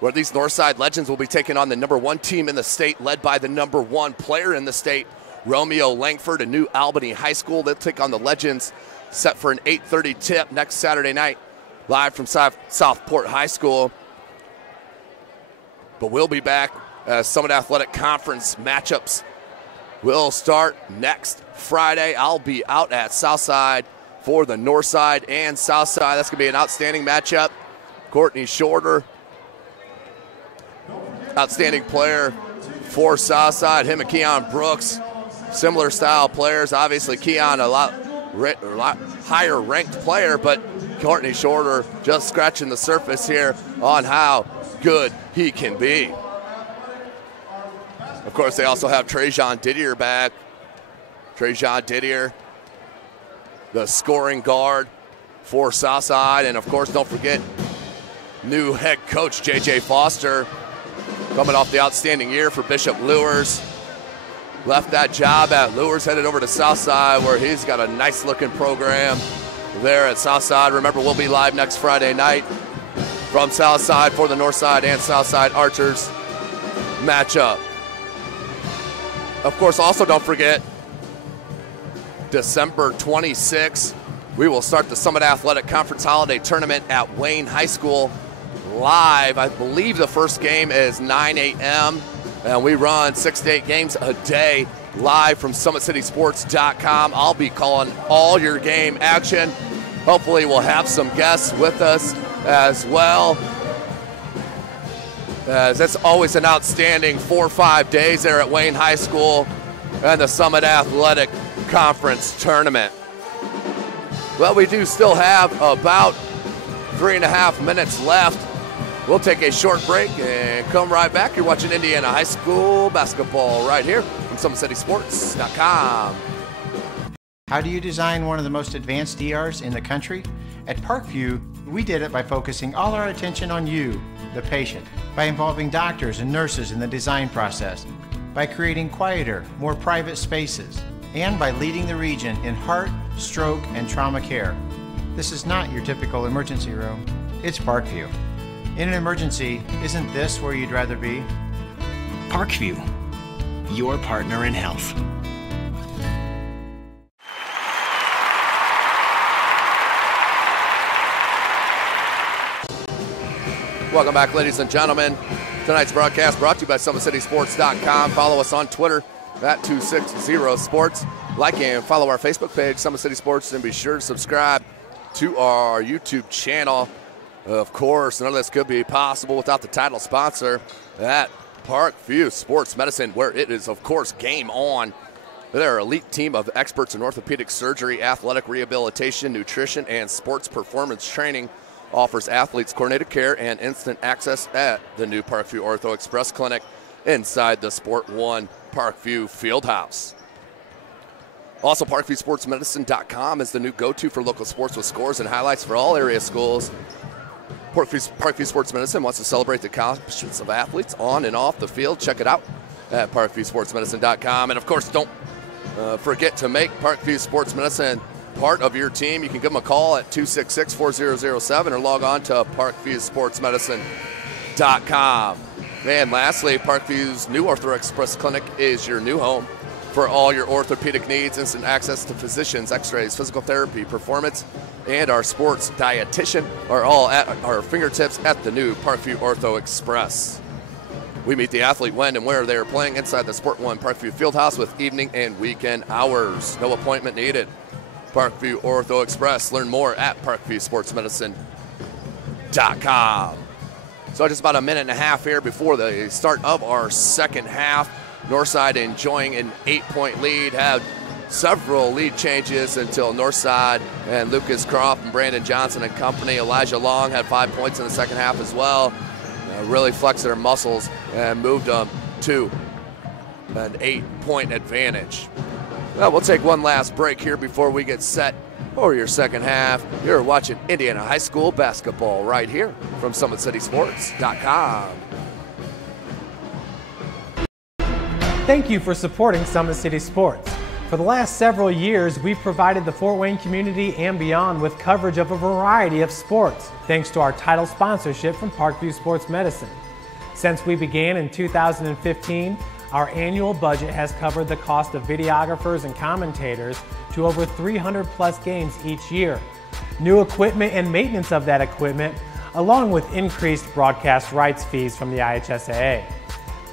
where these Northside Legends will be taking on the number 1 team in the state, led by the number 1 player in the state, Romeo Langford, a New Albany High School. They'll take on the Legends, set for an 8:30 tip next Saturday night, live from Southport High School. But we'll be back as Summit Athletic Conference matchups will start next Friday. I'll be out at Southside for the Northside and Southside. That's going to be an outstanding matchup. Courtney Shorter, outstanding player for Southside. Him and Keon Brooks, similar style players. Obviously, Keon a lot higher ranked player, but Courtney Shorter just scratching the surface here on how good he can be. Of course, they also have Trajan Didier back. Trajan Didier, the scoring guard for Southside. And, of course, don't forget new head coach J.J. Foster, coming off the outstanding year for Bishop Lures. Left that job at Lures, headed over to Southside, where he's got a nice-looking program there at Southside. Remember, we'll be live next Friday night from Southside for the Northside and Southside Archers matchup. Of course, also don't forget, December 26th, we will start the Summit Athletic Conference Holiday Tournament at Wayne High School live. I believe the first game is 9 a.m., and we run 6 to 8 games a day live from SummitCitySports.com. I'll be calling all your game action. Hopefully we'll have some guests with us as well, as it's always an outstanding 4 or 5 days there at Wayne High School and the Summit Athletic Conference Tournament. Well, we do still have about 3.5 minutes left. We'll take a short break and come right back. You're watching Indiana High School basketball right here from SummitCitySports.com. How do you design one of the most advanced DRs in the country? At Parkview, we did it by focusing all our attention on you, the patient, by involving doctors and nurses in the design process, by creating quieter, more private spaces, and by leading the region in heart, stroke, and trauma care. This is not your typical emergency room. It's Parkview. In an emergency, isn't this where you'd rather be? Parkview, your partner in health. Welcome back, ladies and gentlemen. Tonight's broadcast brought to you by SummitCitySports.com. Follow us on Twitter at 260sports. Like and follow our Facebook page, Summit City Sports, and be sure to subscribe to our YouTube channel. Of course, none of this could be possible without the title sponsor at Parkview Sports Medicine, where it is, of course, game on. They're an elite team of experts in orthopedic surgery, athletic rehabilitation, nutrition, and sports performance training. Offers athletes coordinated care and instant access at the new Parkview Ortho Express Clinic inside the Sport One Parkview Fieldhouse. Also, ParkviewSportsMedicine.com is the new go-to for local sports with scores and highlights for all area schools. Parkview Sports Medicine wants to celebrate the accomplishments of athletes on and off the field. Check it out at ParkviewSportsMedicine.com. And, of course, don't forget to make Parkview Sports Medicine part of your team. You can give them a call at 266-4007 or log on to ParkviewSportsMedicine.com. And lastly, Parkview's new Ortho Express Clinic is your new home for all your orthopedic needs. Instant access to physicians, x-rays, physical therapy, performance, and our sports dietitian are all at our fingertips at the new Parkview Ortho Express. We meet the athlete when and where they are playing inside the Sport One Parkview Fieldhouse with evening and weekend hours. No appointment needed. Parkview Ortho Express. Learn more at ParkviewSportsMedicine.com. So just about a minute and a half here before the start of our second half. Northside enjoying an 8-point lead. Had several lead changes until Northside and Lucas Croft and Brandon Johnson and company. Elijah Long had 5 points in the second half as well. Really flexed their muscles and moved them to an 8-point advantage. Well, we'll take one last break here before we get set for your second half. You're watching Indiana High School basketball right here from SummitCitySports.com. Thank you for supporting Summit City Sports. For the last several years, we've provided the Fort Wayne community and beyond with coverage of a variety of sports, thanks to our title sponsorship from Parkview Sports Medicine. Since we began in 2015, our annual budget has covered the cost of videographers and commentators to over 300 plus games each year. New equipment and maintenance of that equipment, along with increased broadcast rights fees from the IHSAA.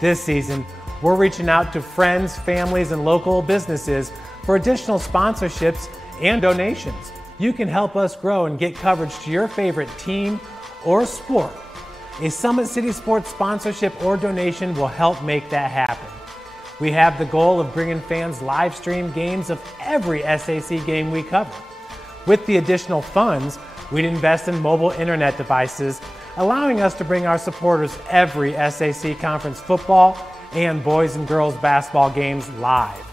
This season, we're reaching out to friends, families, and local businesses for additional sponsorships and donations. You can help us grow and get coverage to your favorite team or sport. A Summit City Sports sponsorship or donation will help make that happen. We have the goal of bringing fans live stream games of every SAC game we cover. With the additional funds, we'd invest in mobile internet devices, allowing us to bring our supporters every SAC conference football and boys and girls basketball games live.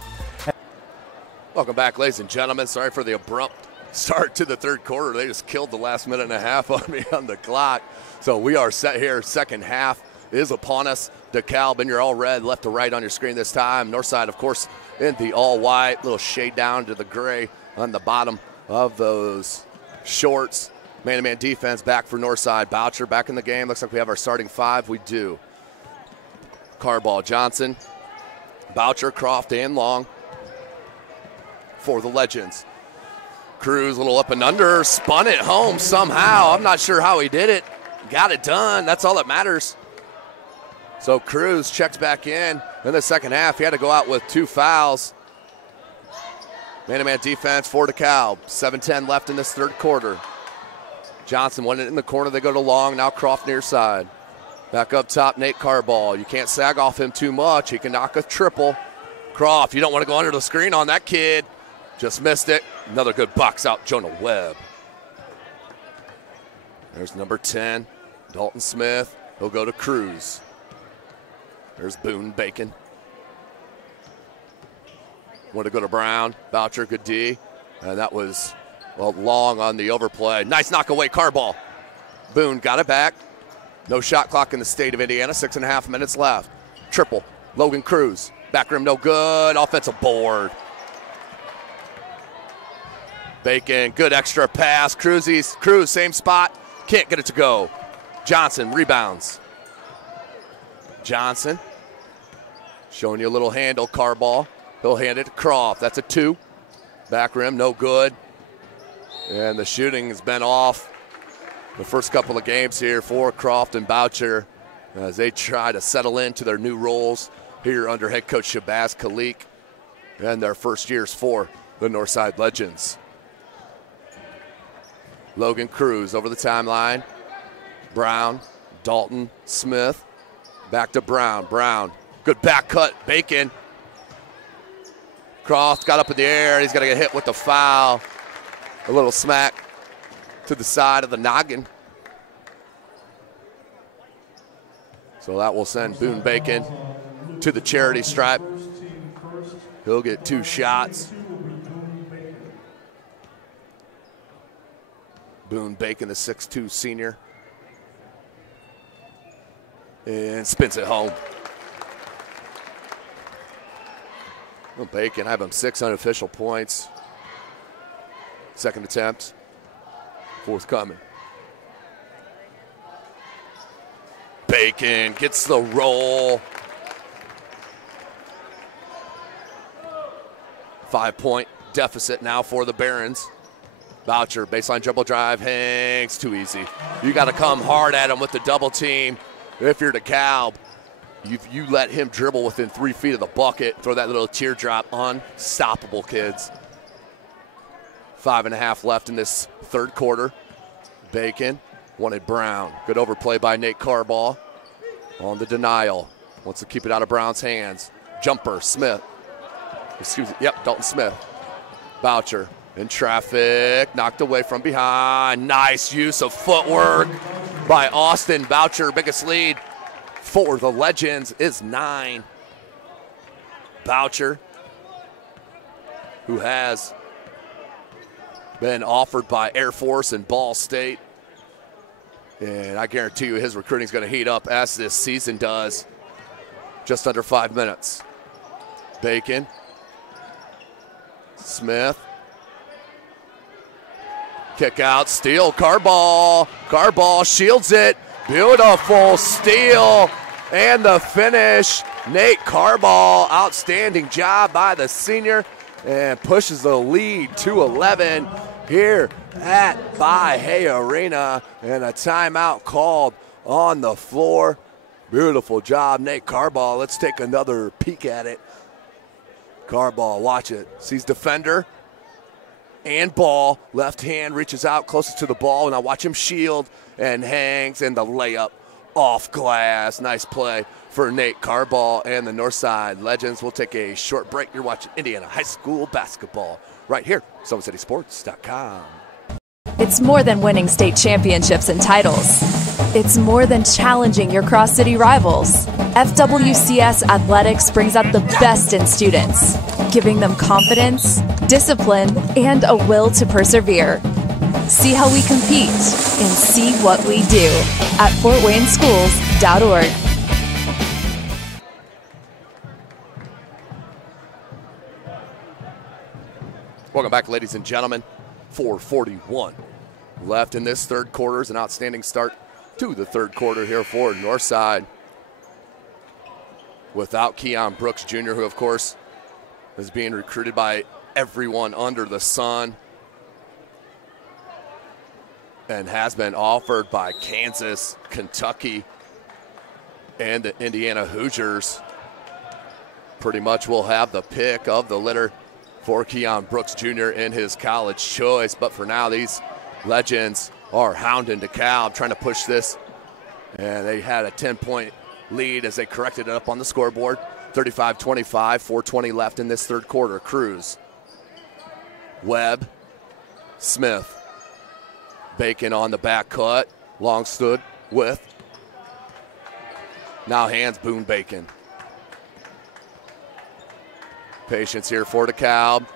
Welcome back, ladies and gentlemen. Sorry for the abrupt start to the third quarter. They just killed the last minute and a half on me on the clock. So we are set here. Second half is upon us. DeKalb in your all red, left to right on your screen this time. Northside, of course, in the all white. Little shade down to the gray on the bottom of those shorts. Man-to-man defense back for Northside. Boucher back in the game. Looks like we have our starting five. We do. Carball, Johnson, Boucher, Croft, and Long for the Legends. Cruz, a little up and under, spun it home somehow. I'm not sure how he did it. Got it done. That's all that matters. So Cruz checks back in the second half. He had to go out with 2 fouls. Man-to-man defense for DeKalb. 7:10 left in this third quarter. Johnson won it in the corner. They go to Long. Now Croft near side. Back up top, Nate Carball. You can't sag off him too much. He can knock a triple. Croft, you don't want to go under the screen on that kid. Just missed it. Another good box out, Jonah Webb. There's number 10, Dalton Smith. He'll go to Cruz. There's Boone Bacon. Want to go to Brown. Boucher, good D. And that was Long on the overplay. Nice knock away, Carball. Boone got it back. No shot clock in the state of Indiana. 6.5 minutes left. Triple. Logan Cruz. Back rim no good. Offensive board. Bacon. Good extra pass. Cruz, same spot. Can't get it to go. Johnson rebounds. Johnson Showing you a little handle, Carball. He'll hand it to Croft. That's a 2. Back rim, no good. And the shooting has been off the first couple of games here for Croft and Boucher as they try to settle into their new roles here under head coach Shabazz Khalik and their first years for the Northside Legends. Logan Cruz over the timeline. Brown, Dalton, Smith. Back to Brown. Brown, good back cut, Bacon. Croft got up in the air. He's going to get hit with the foul. A little smack to the side of the noggin. So that will send Boone Bacon to the charity stripe. He'll get 2 shots. Boone Bacon, the 6'2 senior. And spins it home. Well, Bacon, I have him 6 unofficial points. Second attempt, fourth coming. Bacon gets the roll. 5-point deficit now for the Barons. Boucher, baseline dribble drive, hangs, too easy. You got to come hard at him with the double team. If you're DeKalb, you let him dribble within 3 feet of the bucket, throw that little teardrop, unstoppable, kids. 5.5 left in this third quarter. Bacon wanted Brown. Good overplay by Nate Carball on the denial. Wants to keep it out of Brown's hands. Jumper, Smith. Excuse me, yep, Dalton Smith. Boucher in traffic, knocked away from behind. Nice use of footwork by Austin Boucher. Biggest lead for the Legends is 9. Boucher, who has been offered by Air Force and Ball State. And I guarantee you his recruiting is going to heat up as this season does. Just under 5 minutes. Bacon. Smith. Kick out, steal, Carball. Carball shields it. Beautiful steal. And the finish. Nate Carball, outstanding job by the senior. And pushes the lead to 11 here at Bahia Arena. And a timeout called on the floor. Beautiful job, Nate Carball. Let's take another peek at it. Carball, watch it. Sees defender and ball. Left hand reaches out closest to the ball. And I watch him shield and hangs, and the layup off glass. Nice play for Nate Carball and the Northside Legends. We'll take a short break. You're watching Indiana High School basketball right here, SummitCitySports.com. It's more than winning state championships and titles. It's more than challenging your cross-city rivals. FWCS Athletics brings out the best in students, giving them confidence, discipline, and a will to persevere. See how we compete and see what we do at FortWayneSchools.org. Welcome back, ladies and gentlemen. 4:41 left in this third quarter. Is an outstanding start to the third quarter here for Northside. Without Keon Brooks Jr., who, of course, is being recruited by everyone under the sun and has been offered by Kansas, Kentucky, and the Indiana Hoosiers. Pretty much will have the pick of the litter for Keon Brooks Jr. in his college choice. But for now, these Legends are hounding DeKalb, trying to push this. And they had a 10-point lead as they corrected it up on the scoreboard. 35-25, 4:20 left in this third quarter. Cruz, Webb, Smith. Bacon on the back cut. Long stood with. Now hands Boone Bacon. Patience here for DeKalb.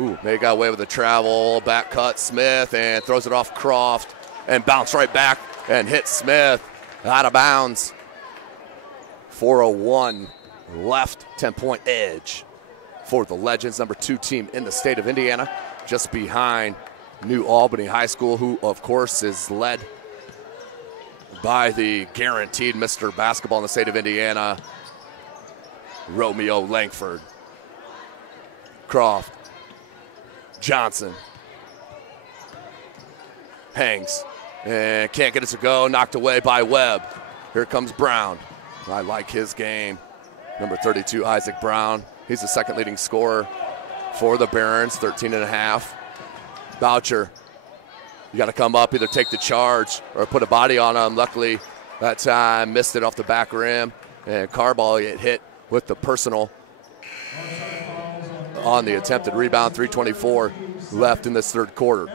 Ooh, they got away with the travel. Back cut, Smith, and throws it off Croft. And bounce right back and hit Smith out of bounds. 4:01 left, 10-point edge for the Legends, number 2 team in the state of Indiana, just behind New Albany High School, who, of course, is led by the guaranteed Mr. Basketball in the state of Indiana, Romeo Langford. Croft. Johnson. Hangs. And can't get it to go. Knocked away by Webb. Here comes Brown. I like his game. Number 32, Isaac Brown. He's the second leading scorer for the Barons, 13.5. Boucher, you got to come up, either take the charge or put a body on him. Luckily, that time missed it off the back rim. And Carball get hit with the personal on the attempted rebound. 3:24 left in this third quarter.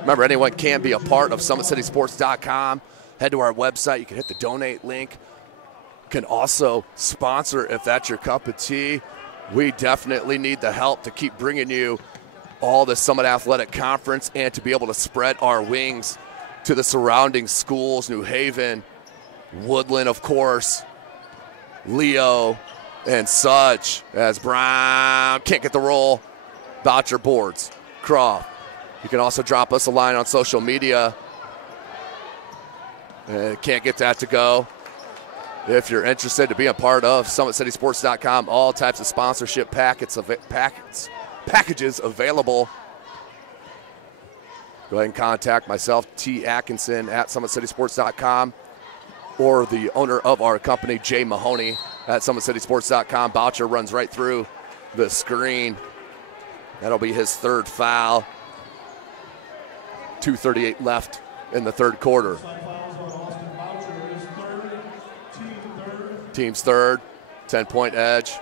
Remember, anyone can be a part of SummitCitySports.com. Head to our website. You can hit the donate link. You can also sponsor if that's your cup of tea. We definitely need the help to keep bringing you all the Summit Athletic Conference and to be able to spread our wings to the surrounding schools, New Haven, Woodland, of course, Leo, and such, as Brown can't get the roll. Boucher boards. Croft. You can also drop us a line on social media. Can't get that to go. If you're interested to be a part of SummitCitySports.com, all types of sponsorship packages available. Go ahead and contact myself, T. Atkinson, at SummitCitySports.com, or the owner of our company, Jay Mahoney, at SummitCitySports.com. Boucher runs right through the screen. That'll be his third foul. 2:38 left in the third quarter. Team's third, 10-point edge.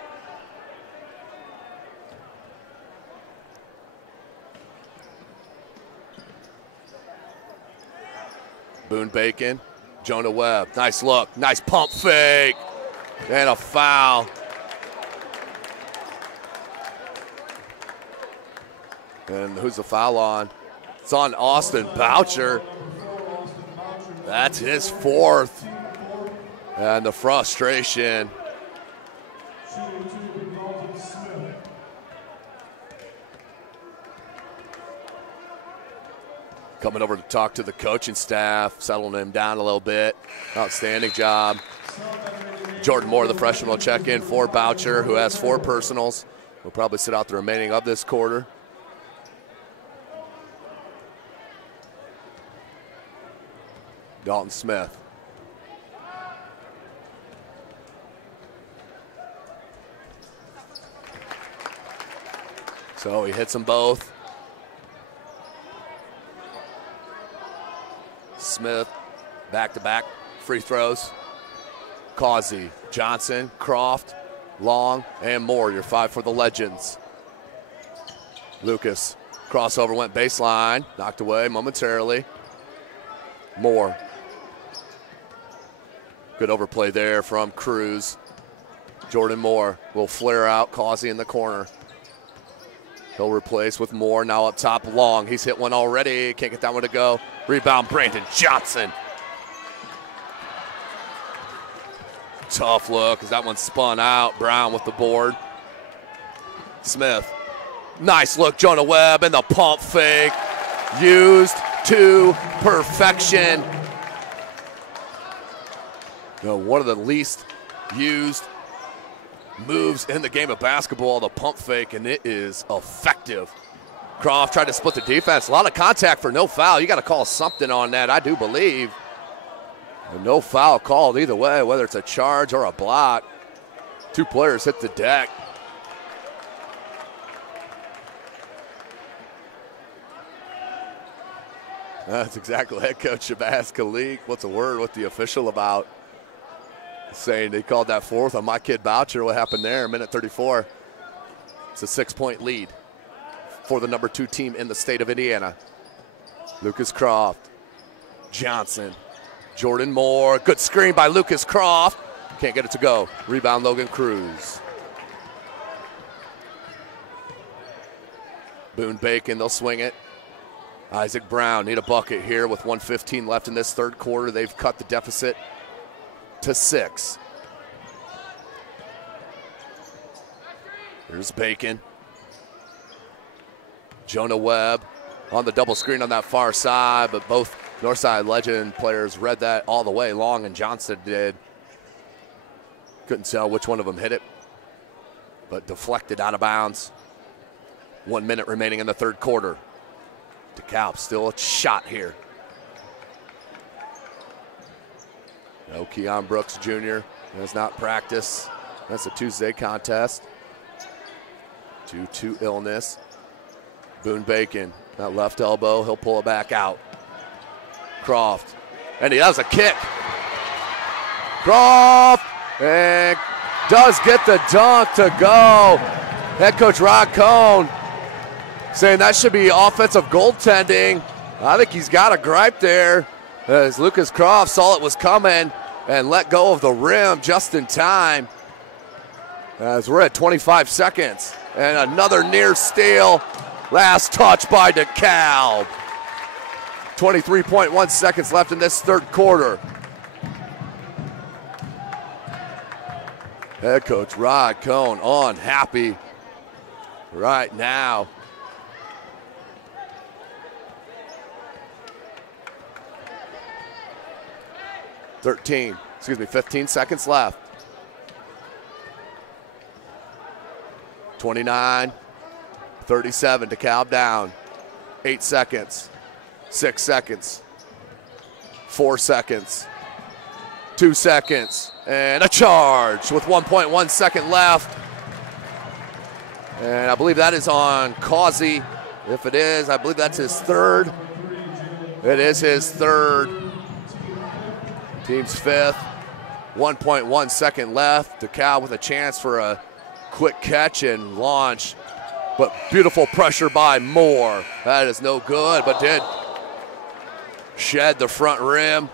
Boone Bacon, Jonah Webb, nice look, nice pump fake, and a foul. And who's the foul on? It's on Austin Boucher. That's his fourth. And the frustration. Coming over to talk to the coaching staff, settling him down a little bit. Outstanding job. Jordan Moore, the freshman, will check in for Boucher, who has 4 personals. Will probably sit out the remaining of this quarter. Dalton Smith. So he hits them both. Smith, back-to-back free throws. Causey, Johnson, Croft, Long, and Moore, your 5 for the Legends. Lucas, crossover, went baseline, knocked away momentarily. Moore. Good overplay there from Cruz. Jordan Moore will flare out, Causey in the corner. He'll replace with Moore, now up top, Long. He's hit one already, can't get that one to go. Rebound, Brandon Johnson. Tough look as that one spun out. Brown with the board. Smith, nice look, Jonah Webb, and the pump fake. Used to perfection. One of the least used moves in the game of basketball, the pump fake, and it is effective. Croft tried to split the defense. A lot of contact for no foul. You got to call something on that, I do believe. And no foul called either way, whether it's a charge or a block. 2 players hit the deck. That's exactly head coach Shabazz Khalik. What's a word with the official about? Saying they called that 4th on my kid Boucher. What happened there? Minute 34. It's a 6-point lead for the number 2 team in the state of Indiana. Lucas Croft, Johnson, Jordan Moore. Good screen by Lucas Croft. Can't get it to go. Rebound, Logan Cruz. Boone Bacon, they'll swing it. Isaac Brown need a bucket here with 1:15 left in this third quarter. They've cut the deficit to 6. Here's Bacon. Jonah Webb on the double screen on that far side, but both Northside Legend players read that all the way. Long and Johnson did. Couldn't tell which one of them hit it. but deflected out of bounds. 1 minute remaining in the third quarter. DeKalb still a shot here. No Keon Brooks Jr. does not practice. That's a Tuesday contest due to illness. Boone Bacon, that left elbow, he'll pull it back out. Croft, and he has a kick. Croft, and does get the dunk to go. Head coach Rod Cohn saying that should be offensive goaltending. I think he's got a gripe there as Lucas Croft saw it was coming and let go of the rim just in time. As we're at 25 seconds. And another near steal. Last touch by DeKalb. 23.1 seconds left in this third quarter. Head coach Rod Cohn unhappy right now. Fifteen seconds left. 29, 37, DeKalb down. 8 seconds, 6 seconds, 4 seconds, 2 seconds, and a charge with 1.1 second left. And I believe that is on Causey. If it is, I believe that's his third. It is his third. Team's fifth. 1.1 second left. DeKalb with a chance for a quick catch and launch. But beautiful pressure by Moore. That is no good, but did shed the front rim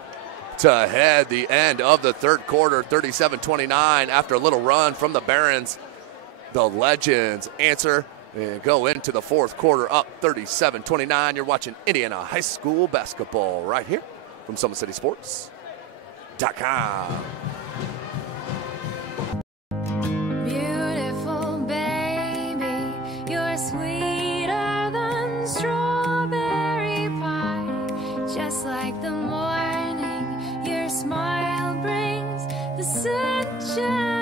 to head the end of the third quarter, 37-29. After a little run from the Barons, the Legends answer and go into the fourth quarter up 37-29. You're watching Indiana High School basketball right here from SummitCitySports.com. Beautiful baby, you're sweeter than strawberry pie. Just like the morning, your smile brings the sunshine.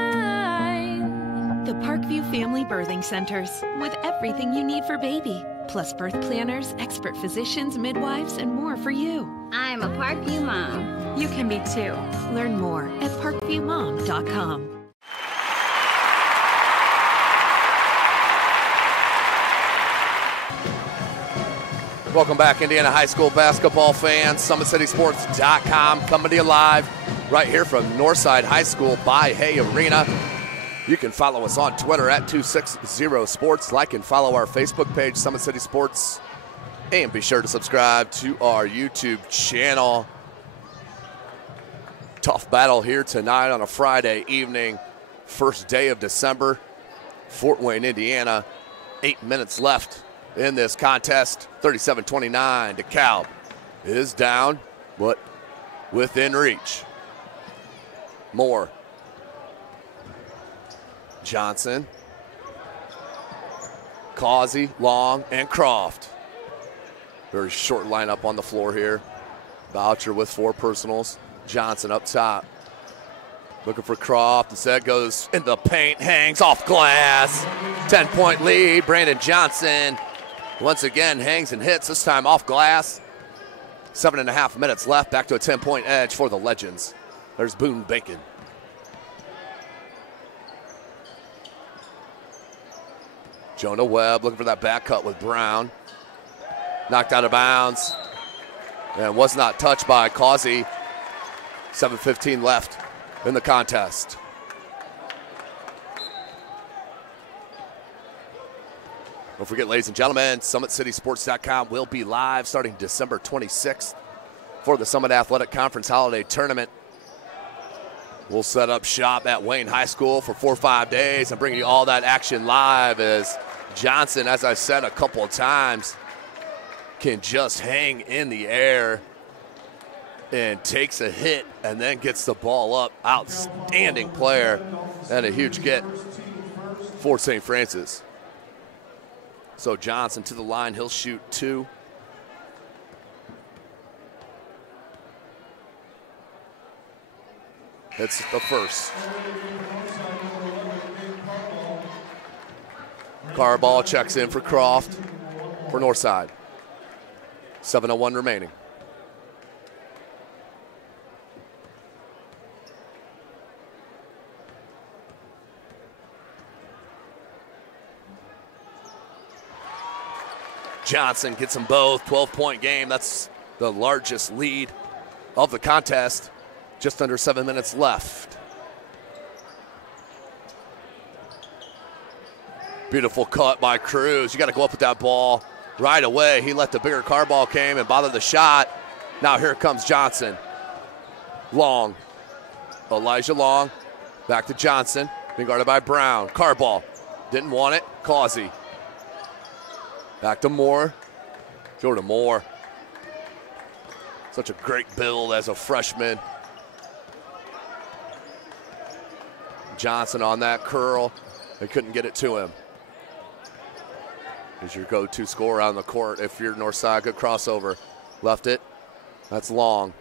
The Parkview Family Birthing Centers, with everything you need for baby, plus birth planners, expert physicians, midwives, and more for you. I'm a Parkview mom. You can be too. Learn more at parkviewmom.com. Welcome back, Indiana High School basketball fans. SummitCitySports.com coming to you live right here from Northside High School by Hay Arena. You can follow us on Twitter at 260sports. Like and follow our Facebook page, Summit City Sports. And be sure to subscribe to our YouTube channel. Tough battle here tonight on a Friday evening. First day of December. Fort Wayne, Indiana. 8 minutes left in this contest. 37-29. DeKalb is down, but within reach. Moore. Johnson. Causey, Long, and Croft. Very short lineup on the floor here. Boucher with 4 personals. Johnson up top. Looking for Croft. Instead goes in the paint, hangs off glass. 10-point lead. Brandon Johnson once again hangs and hits, this time off glass. 7.5 minutes left. Back to a 10-point edge for the Legends. There's Boone Bacon. Jonah Webb looking for that back cut with Brown. Knocked out of bounds and was not touched by Causey. 7:15 left in the contest. Don't forget, ladies and gentlemen, SummitCitySports.com will be live starting December 26th for the Summit Athletic Conference Holiday Tournament. We'll set up shop at Wayne High School for 4 or 5 days and bring you all that action live as Johnson, as I said a couple of times, can just hang in the air and takes a hit and then gets the ball up. Outstanding player and a huge get for St. Francis. So Johnson to the line, he'll shoot 2. It's the first. Carball checks in for Croft for Northside. 7:01 remaining. Johnson gets them both. 12-point game. That's the largest lead of the contest. Just under 7 minutes left. Beautiful cut by Cruz. You got to go up with that ball right away. He let the bigger car ball came and bother the shot. Now here comes Johnson. Long. Elijah Long. Back to Johnson. Being guarded by Brown. Car ball. Didn't want it. Causey. Back to Moore. Jordan Moore. Such a great build as a freshman. Johnson on that curl. They couldn't get it to him. Here's your go-to scorer on the court if you're Northside. Good crossover. Left it. That's Long.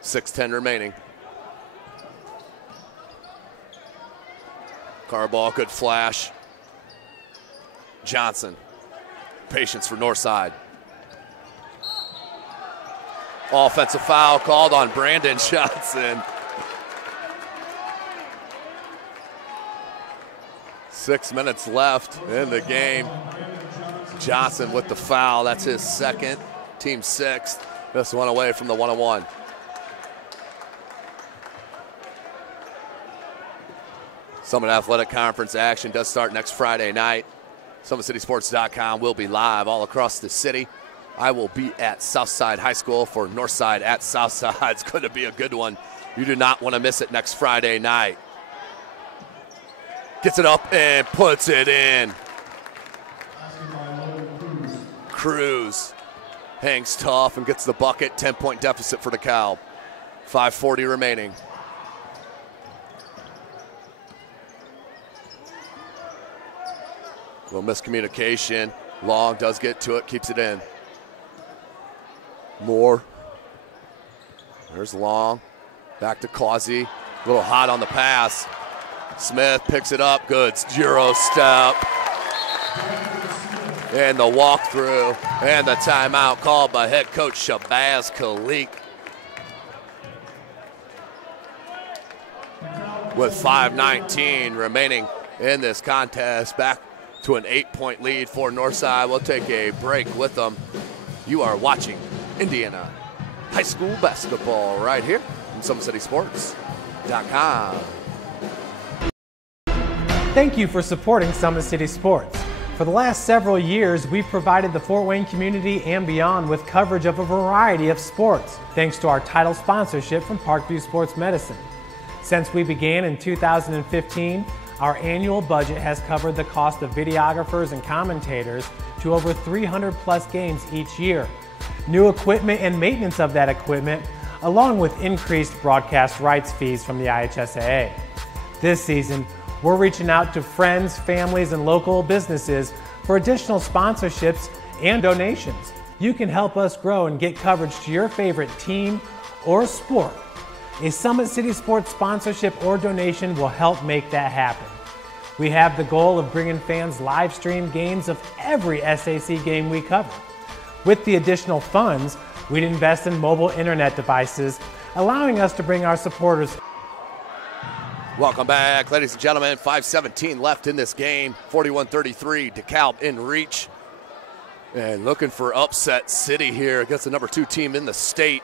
6:10 remaining. Carball, good flash. Johnson. Patience for Northside. Offensive foul called on Brandon Johnson. 6 minutes left in the game. Johnson with the foul. That's his second, team sixth. Just one away from the 1-on-1. Summit Athletic Conference action does start next Friday night. SummitCitySports.com will be live all across the city. I will be at Southside High School for Northside at Southside. It's going to be a good one. You do not want to miss it next Friday night. Gets it up and puts it in. Cruz hangs tough and gets the bucket. 10-point deficit for DeKalb. 5:40 remaining. A little miscommunication. Long does get to it, keeps it in. Moore. There's Long. Back to Causey. A little hot on the pass. Smith picks it up. Good. Euro step. And the walkthrough. And the timeout called by head coach Shabazz Khalik. With 5:19 remaining in this contest. Back to an 8-point lead for Northside. We'll take a break with them. You are watching Indiana High School basketball right here from SummitCitySports.com. Thank you for supporting Summit City Sports. For the last several years, we've provided the Fort Wayne community and beyond with coverage of a variety of sports, thanks to our title sponsorship from Parkview Sports Medicine. Since we began in 2015, our annual budget has covered the cost of videographers and commentators to over 300 plus games each year. New equipment and maintenance of that equipment, along with increased broadcast rights fees from the IHSAA. This season, we're reaching out to friends, families, and local businesses for additional sponsorships and donations. You can help us grow and get coverage to your favorite team or sport. A Summit City Sports sponsorship or donation will help make that happen. We have the goal of bringing fans live stream games of every SAC game we cover. With the additional funds, we'd invest in mobile internet devices, allowing us to bring our supporters. Welcome back, ladies and gentlemen. 5:17 left in this game. 41-33, DeKalb in reach. And looking for upset city here against the number 2 team in the state.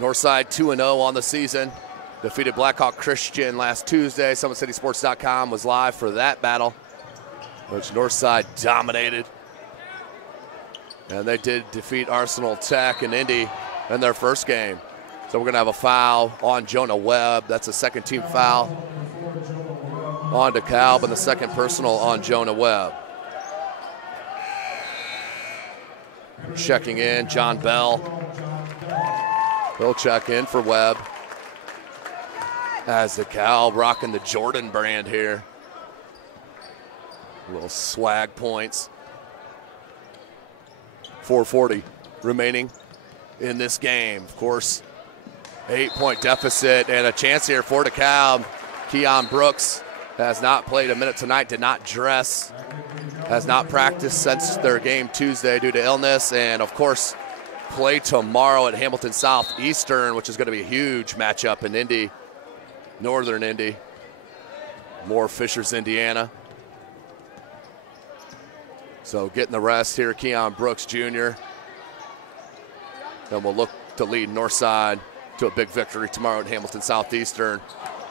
Northside 2-0 on the season. Defeated Blackhawk Christian last Tuesday. SummitCitySports.com was live for that battle, which Northside dominated. And they did defeat Arsenal Tech and Indy in their first game. So we're going to have a foul on Jonah Webb. That's a second team foul on DeKalb and the second personal on Jonah Webb. Checking in, John Bell. He'll check in for Webb. As DeKalb rocking the Jordan brand here. Little swag points. 4:40 remaining in this game. Of course, 8-point deficit and a chance here for DeKalb. Keon Brooks has not played a minute tonight, did not dress, has not practiced since their game Tuesday due to illness, and of course, play tomorrow at Hamilton Southeastern, which is going to be a huge matchup in Indy, Northern Indy. More Fishers, Indiana. So getting the rest here, Keon Brooks Jr. Then we'll look to lead Northside to a big victory tomorrow at Hamilton Southeastern.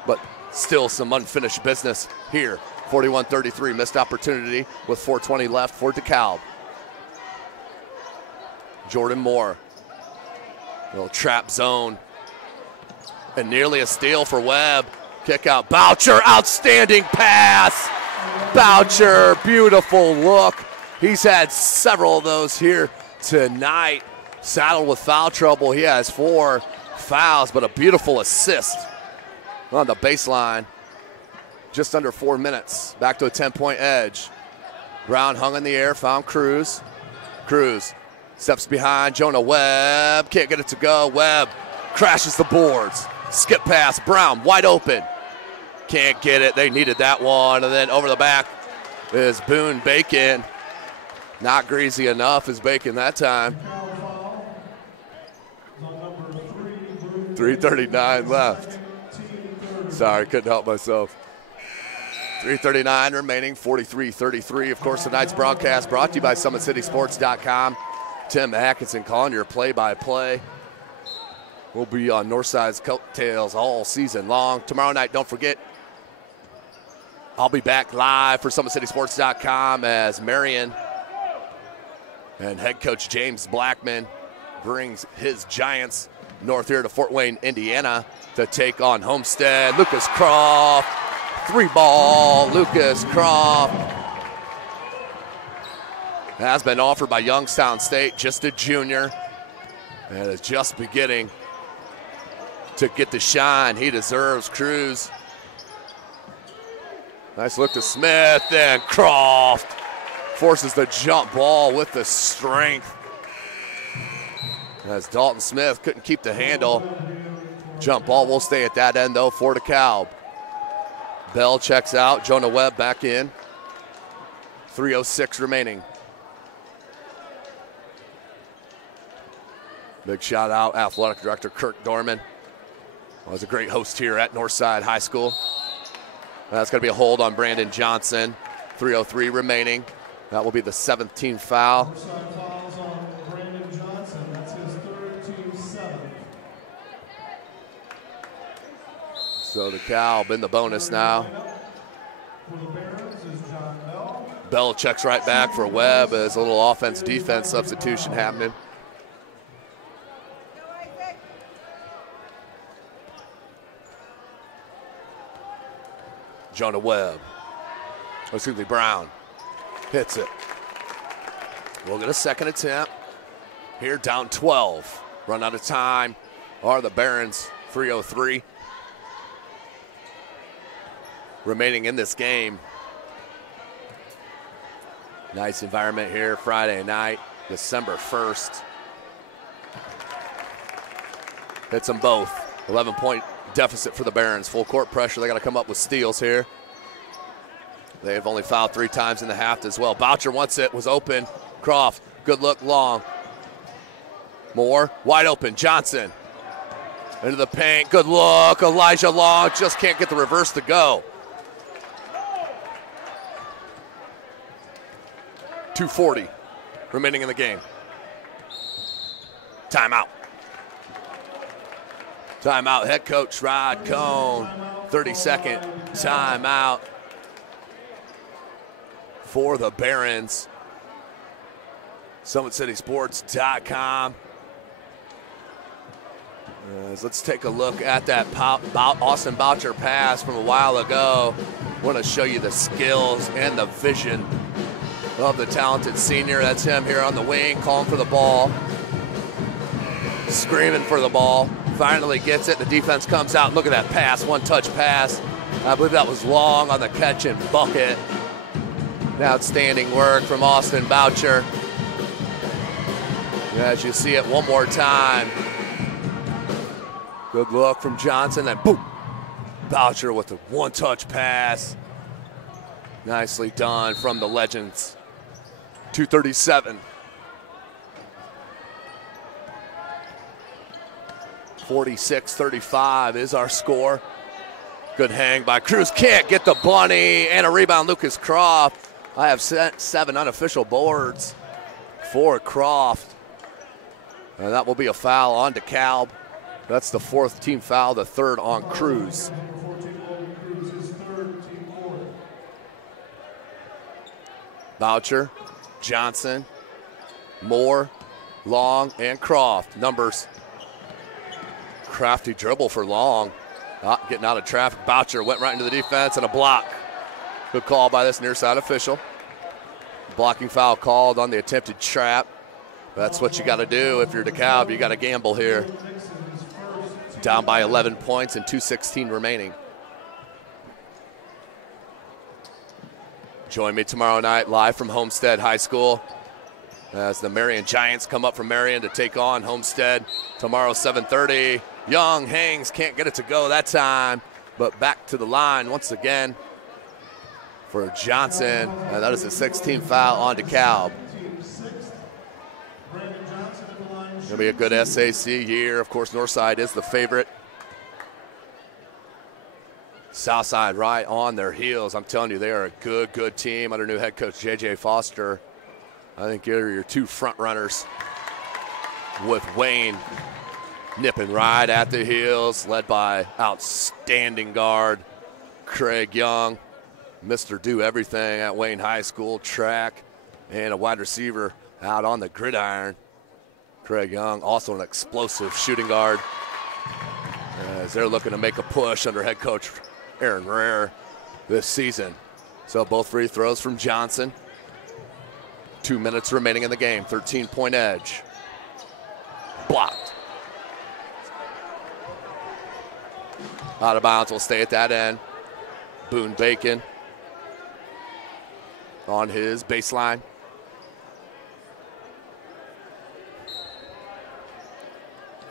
But still some unfinished business here. 41-33, missed opportunity with 4:20 left for DeKalb. Jordan Moore, little trap zone, and nearly a steal for Webb. Kick out, Boucher, outstanding pass. Boucher, beautiful look. He's had several of those here tonight. Saddled with foul trouble, he has 4 fouls, but a beautiful assist on the baseline. Just under 4 minutes, back to a 10-point edge. Brown hung in the air, found Cruz. Cruz steps behind Jonah Webb, can't get it to go. Webb crashes the boards. Skip pass, Brown wide open. Can't get it, they needed that one. And then over the back is Boone Bacon. Not greasy enough is Bacon that time. 3:39 left. Sorry, couldn't help myself. 3:39 remaining, 43-33. Of course, tonight's broadcast brought to you by SummitCitySports.com. Tim Atkinson calling your play-by-play. We'll be on Northside's coattails all season long. Tomorrow night, don't forget, I'll be back live for SummitCitySports.com as Marion and head coach James Blackman brings his Giants north here to Fort Wayne, Indiana to take on Homestead. Lucas Croft, 3-ball, Lucas Croft. Has been offered by Youngstown State, just a junior, and is just beginning to get the shine he deserves. Cruz. Nice look to Smith, and Croft forces the jump ball with the strength. As Dalton Smith couldn't keep the handle. Jump ball will stay at that end though for DeKalb. Bell checks out, Jonah Webb back in. 3:06 remaining. Big shout out, Athletic Director Kirk Dorman. Was a great host here at Northside High School. That's going to be a hold on Brandon Johnson. 3:03 remaining. That will be the 7th team foul. So DeKalb in the bonus now. Bell checks right back for Webb as a little offense-defense substitution happening. Jonah Webb, excuse me, Brown hits it. We'll get a second attempt. Here down 12. Run out of time are the Barons. 3:03 remaining in this game. Nice environment here Friday night, December 1st. Hits them both. 11-point deficit for the Barons. Full court pressure. They got to come up with steals here. They have only fouled 3 times in the half as well. Boucher wants it, was open. Croft, good look, long. Moore, wide open. Johnson into the paint. Good look. Elijah Long just can't get the reverse to go. 2:40 remaining in the game. Timeout. Timeout, head coach Rod Cohn. 30-second timeout for the Barons. SummitCitySports.com. Let's take a look at that Austin Boucher pass from a while ago. I want to show you the skills and the vision of the talented senior. That's him here on the wing, calling for the ball, screaming for the ball. Finally gets it. The defense comes out. Look at that pass, one-touch pass. I believe that was Long on the catch and bucket. Outstanding work from Austin Boucher. As you see it one more time. Good look from Johnson, then boom. Boucher with a one-touch pass. Nicely done from the Legends. 237. 46-35 is our score. Good hang by Cruz. Can't get the bunny. And a rebound, Lucas Croft. I have 7 unofficial boards for Croft. And that will be a foul on DeKalb. That's the 4th team foul, the 3rd on Cruz. Boucher, Johnson, Moore, Long, and Croft. Numbers. Crafty dribble for Long. Getting out of traffic. Boucher went right into the defense and a block. Good call by this near side official. Blocking foul called on the attempted trap. That's what you got to do if you're DeKalb. You got to gamble here. Down by 11 points and 2:16 remaining. Join me tomorrow night live from Homestead High School as the Marion Giants come up from Marion to take on Homestead tomorrow, 7:30. Young hangs, can't get it to go that time, but back to the line once again for Johnson, and that is a 16th foul on DeKalb. Gonna be a good SAC year. Of course, Northside is the favorite. Southside right on their heels. I'm telling you, they are a good team under new head coach J.J. Foster. I think you're your 2 front runners with Wayne nipping right at the heels, led by outstanding guard Craig Young. Mr. Do everything at Wayne High School, track, and a wide receiver out on the gridiron. Craig Young, also an explosive shooting guard, as they're looking to make a push under head coach Aaron Rare this season. So both free throws from Johnson. 2 minutes remaining in the game, 13-point edge. Blocked. Out of bounds, will stay at that end. Boone Bacon on his baseline.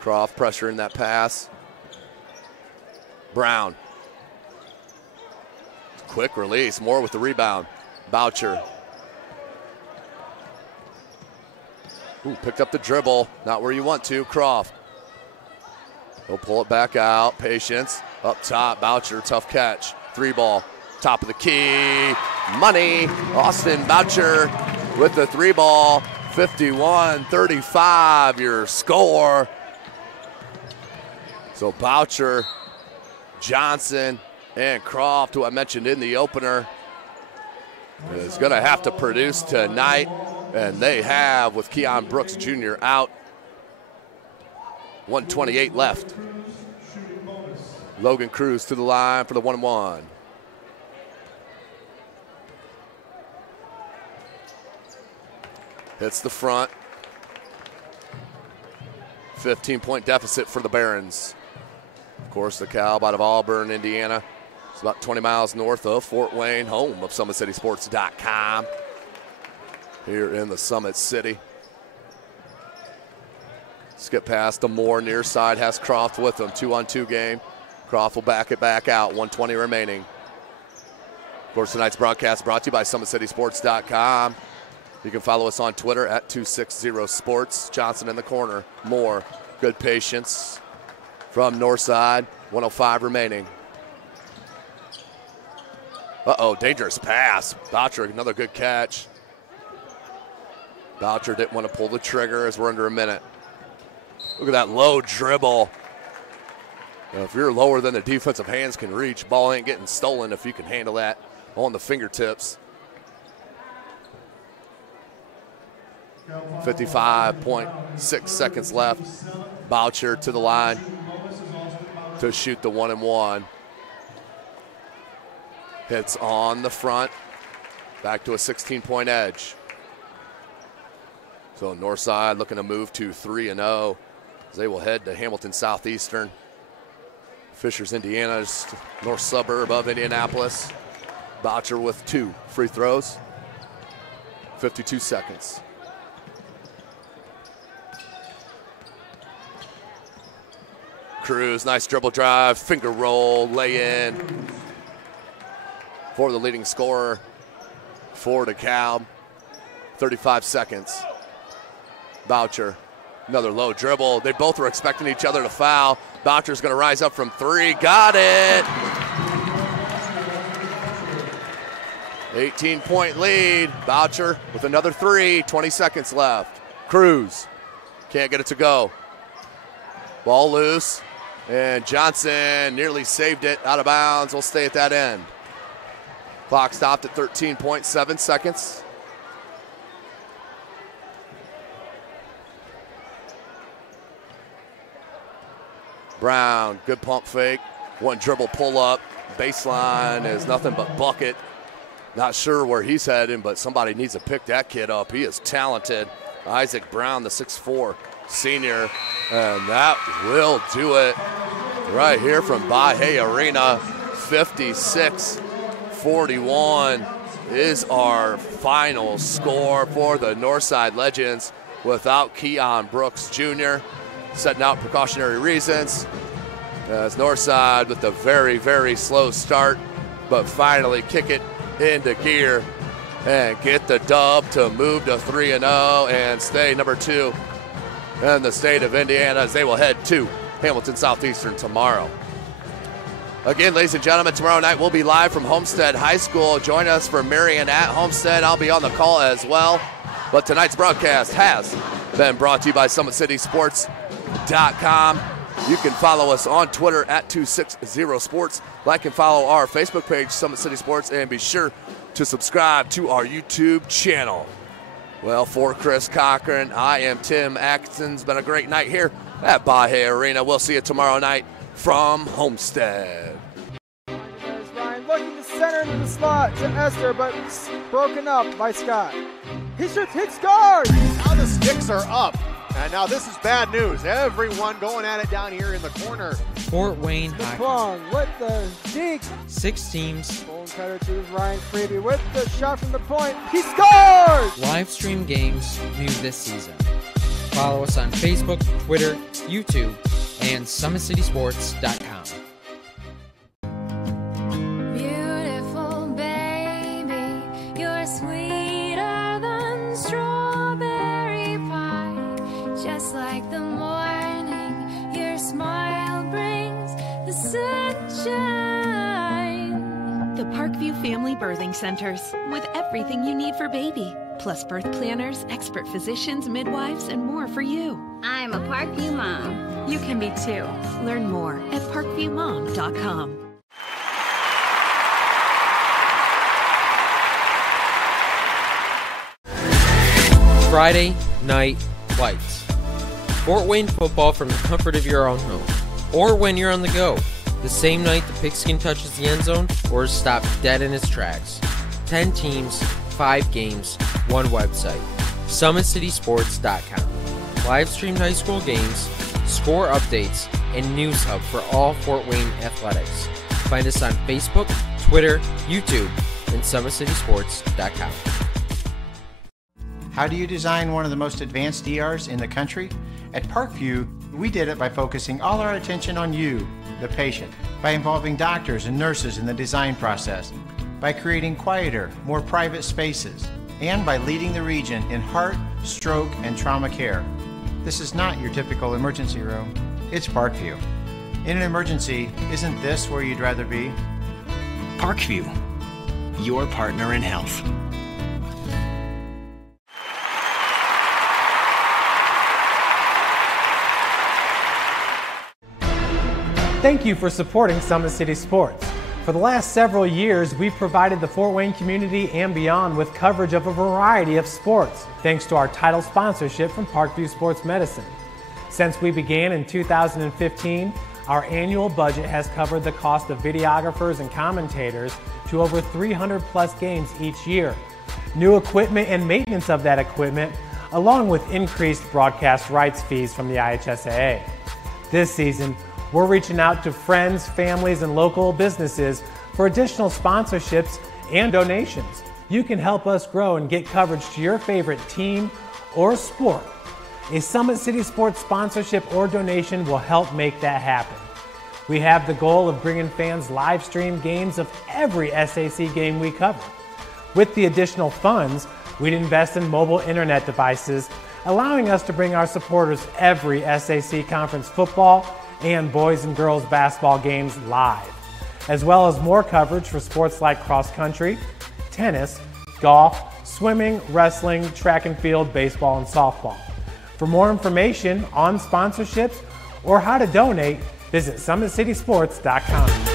Croft pressure in that pass. Brown. Quick release, Moore with the rebound. Boucher. Ooh, picked up the dribble, not where you want to. Croft. He'll pull it back out, patience. Up top, Boucher, tough catch. 3-ball, top of the key. Money, Austin Boucher with the 3-ball. 51-35, your score. So Boucher, Johnson, and Croft, who I mentioned in the opener, is going to have to produce tonight, and they have with Keon Brooks Jr. out. 1:28 left. Logan Cruz to the line for the 1-1. Hits the front. 15-point deficit for the Barons. Of course, DeKalb out of Auburn, Indiana. It's about 20 miles north of Fort Wayne, home of SummitCitySports.com. Here in the Summit City. Skip past the Moore near side, has Croft with him. 2-on-2 game. Croft will back it back out. 1:20 remaining. Of course, tonight's broadcast brought to you by SummitCitySports.com. You can follow us on Twitter at 260sports. Johnson in the corner. Moore, good patience from Northside. 1:05 remaining. Uh-oh, dangerous pass. Boucher, another good catch. Boucher didn't want to pull the trigger as we're under a minute. Look at that low dribble. Now, if you're lower than the defensive hands can reach, ball ain't getting stolen if you can handle that on the fingertips. 55.6 seconds left. Boucher to the line to shoot the 1-and-1. Hits on the front. Back to a 16-point edge. So Northside looking to move to 3-0 as they will head to Hamilton Southeastern. Fishers, Indiana, just north suburb of Indianapolis. Boucher with 2 free throws. 52 seconds. Cruz, nice dribble drive, finger roll, lay in for the leading scorer, for DeKalb. 35 seconds. Boucher, another low dribble. They both were expecting each other to foul. Boucher's going to rise up from three. Got it! 18-point lead. Boucher with another three. 20 seconds left. Cruz can't get it to go. Ball loose. And Johnson nearly saved it out of bounds. We'll stay at that end. Clock stopped at 13.7 seconds. Brown, good pump fake. One dribble pull up. Baseline is nothing but bucket. Not sure where he's heading, but somebody needs to pick that kid up. He is talented. Isaac Brown, the 6'4" senior. And that will do it right here from Bahia Arena. 56-41 is our final score for the Northside Legends without Keon Brooks Jr. Setting out precautionary reasons. As Northside with a very, very slow start, but finally kick it into gear and get the dub to move to 3-0 and stay number 2 in the state of Indiana as they will head to Hamilton Southeastern tomorrow. Again, ladies and gentlemen, tomorrow night we'll be live from Homestead High School. Join us for Marion at Homestead. I'll be on the call as well. But tonight's broadcast has been brought to you by SummitCitySports.com. You can follow us on Twitter at 260sports. Like and follow our Facebook page, Summit City Sports, and be sure to subscribe to our YouTube channel. Well, for Chris Cochran, I am Tim Atkinson. It's been a great night here at Bahia Arena. We'll see you tomorrow night from Homestead. There's Ryan looking to center into the slot to Esther, but broken up by Scott. He shoots, hits, guard! Now the sticks are up. And now this is bad news. Everyone going at it down here in the corner. Fort Wayne Hockey with the deke. 6 teams. Bone cutter to Ryan Freeby with the shot from the point. He scored! Live stream games new this season. Follow us on Facebook, Twitter, YouTube, and SummitCitySports.com. Beautiful baby, you're sweeter than strawberry pie. Just like the morning, your smile brings the sunshine. The Parkview Family Birthing Centers, with everything you need for baby, plus birth planners, expert physicians, midwives, and more for you. I'm a Parkview mom. You can be too. Learn more at parkviewmom.com. Friday Night Lights. Fort Wayne football from the comfort of your own home, or when you're on the go. The same night the pigskin touches the end zone or is stopped dead in its tracks. 10 teams, 5 games, 1 website. SummitCitySports.com. Live streamed high school games, score updates, and news hub for all Fort Wayne athletics. Find us on Facebook, Twitter, YouTube, and SummitCitySports.com. How do you design one of the most advanced ERs in the country? At Parkview, we did it by focusing all our attention on you, the patient, by involving doctors and nurses in the design process, by creating quieter, more private spaces, and by leading the region in heart, stroke, and trauma care. This is not your typical emergency room. It's Parkview. In an emergency, isn't this where you'd rather be? Parkview, your partner in health. Thank you for supporting Summit City Sports. For the last several years, we've provided the Fort Wayne community and beyond with coverage of a variety of sports, thanks to our title sponsorship from Parkview Sports Medicine. Since we began in 2015, our annual budget has covered the cost of videographers and commentators to over 300 plus games each year. New equipment and maintenance of that equipment, along with increased broadcast rights fees from the IHSAA. This season, we're reaching out to friends, families, and local businesses for additional sponsorships and donations. You can help us grow and get coverage to your favorite team or sport. A Summit City Sports sponsorship or donation will help make that happen. We have the goal of bringing fans live stream games of every SAC game we cover. With the additional funds, we'd invest in mobile internet devices, allowing us to bring our supporters every SAC Conference football and boys and girls basketball games live, as well as more coverage for sports like cross country, tennis, golf, swimming, wrestling, track and field, baseball, and softball. For more information on sponsorships or how to donate, visit SummitCitySports.com.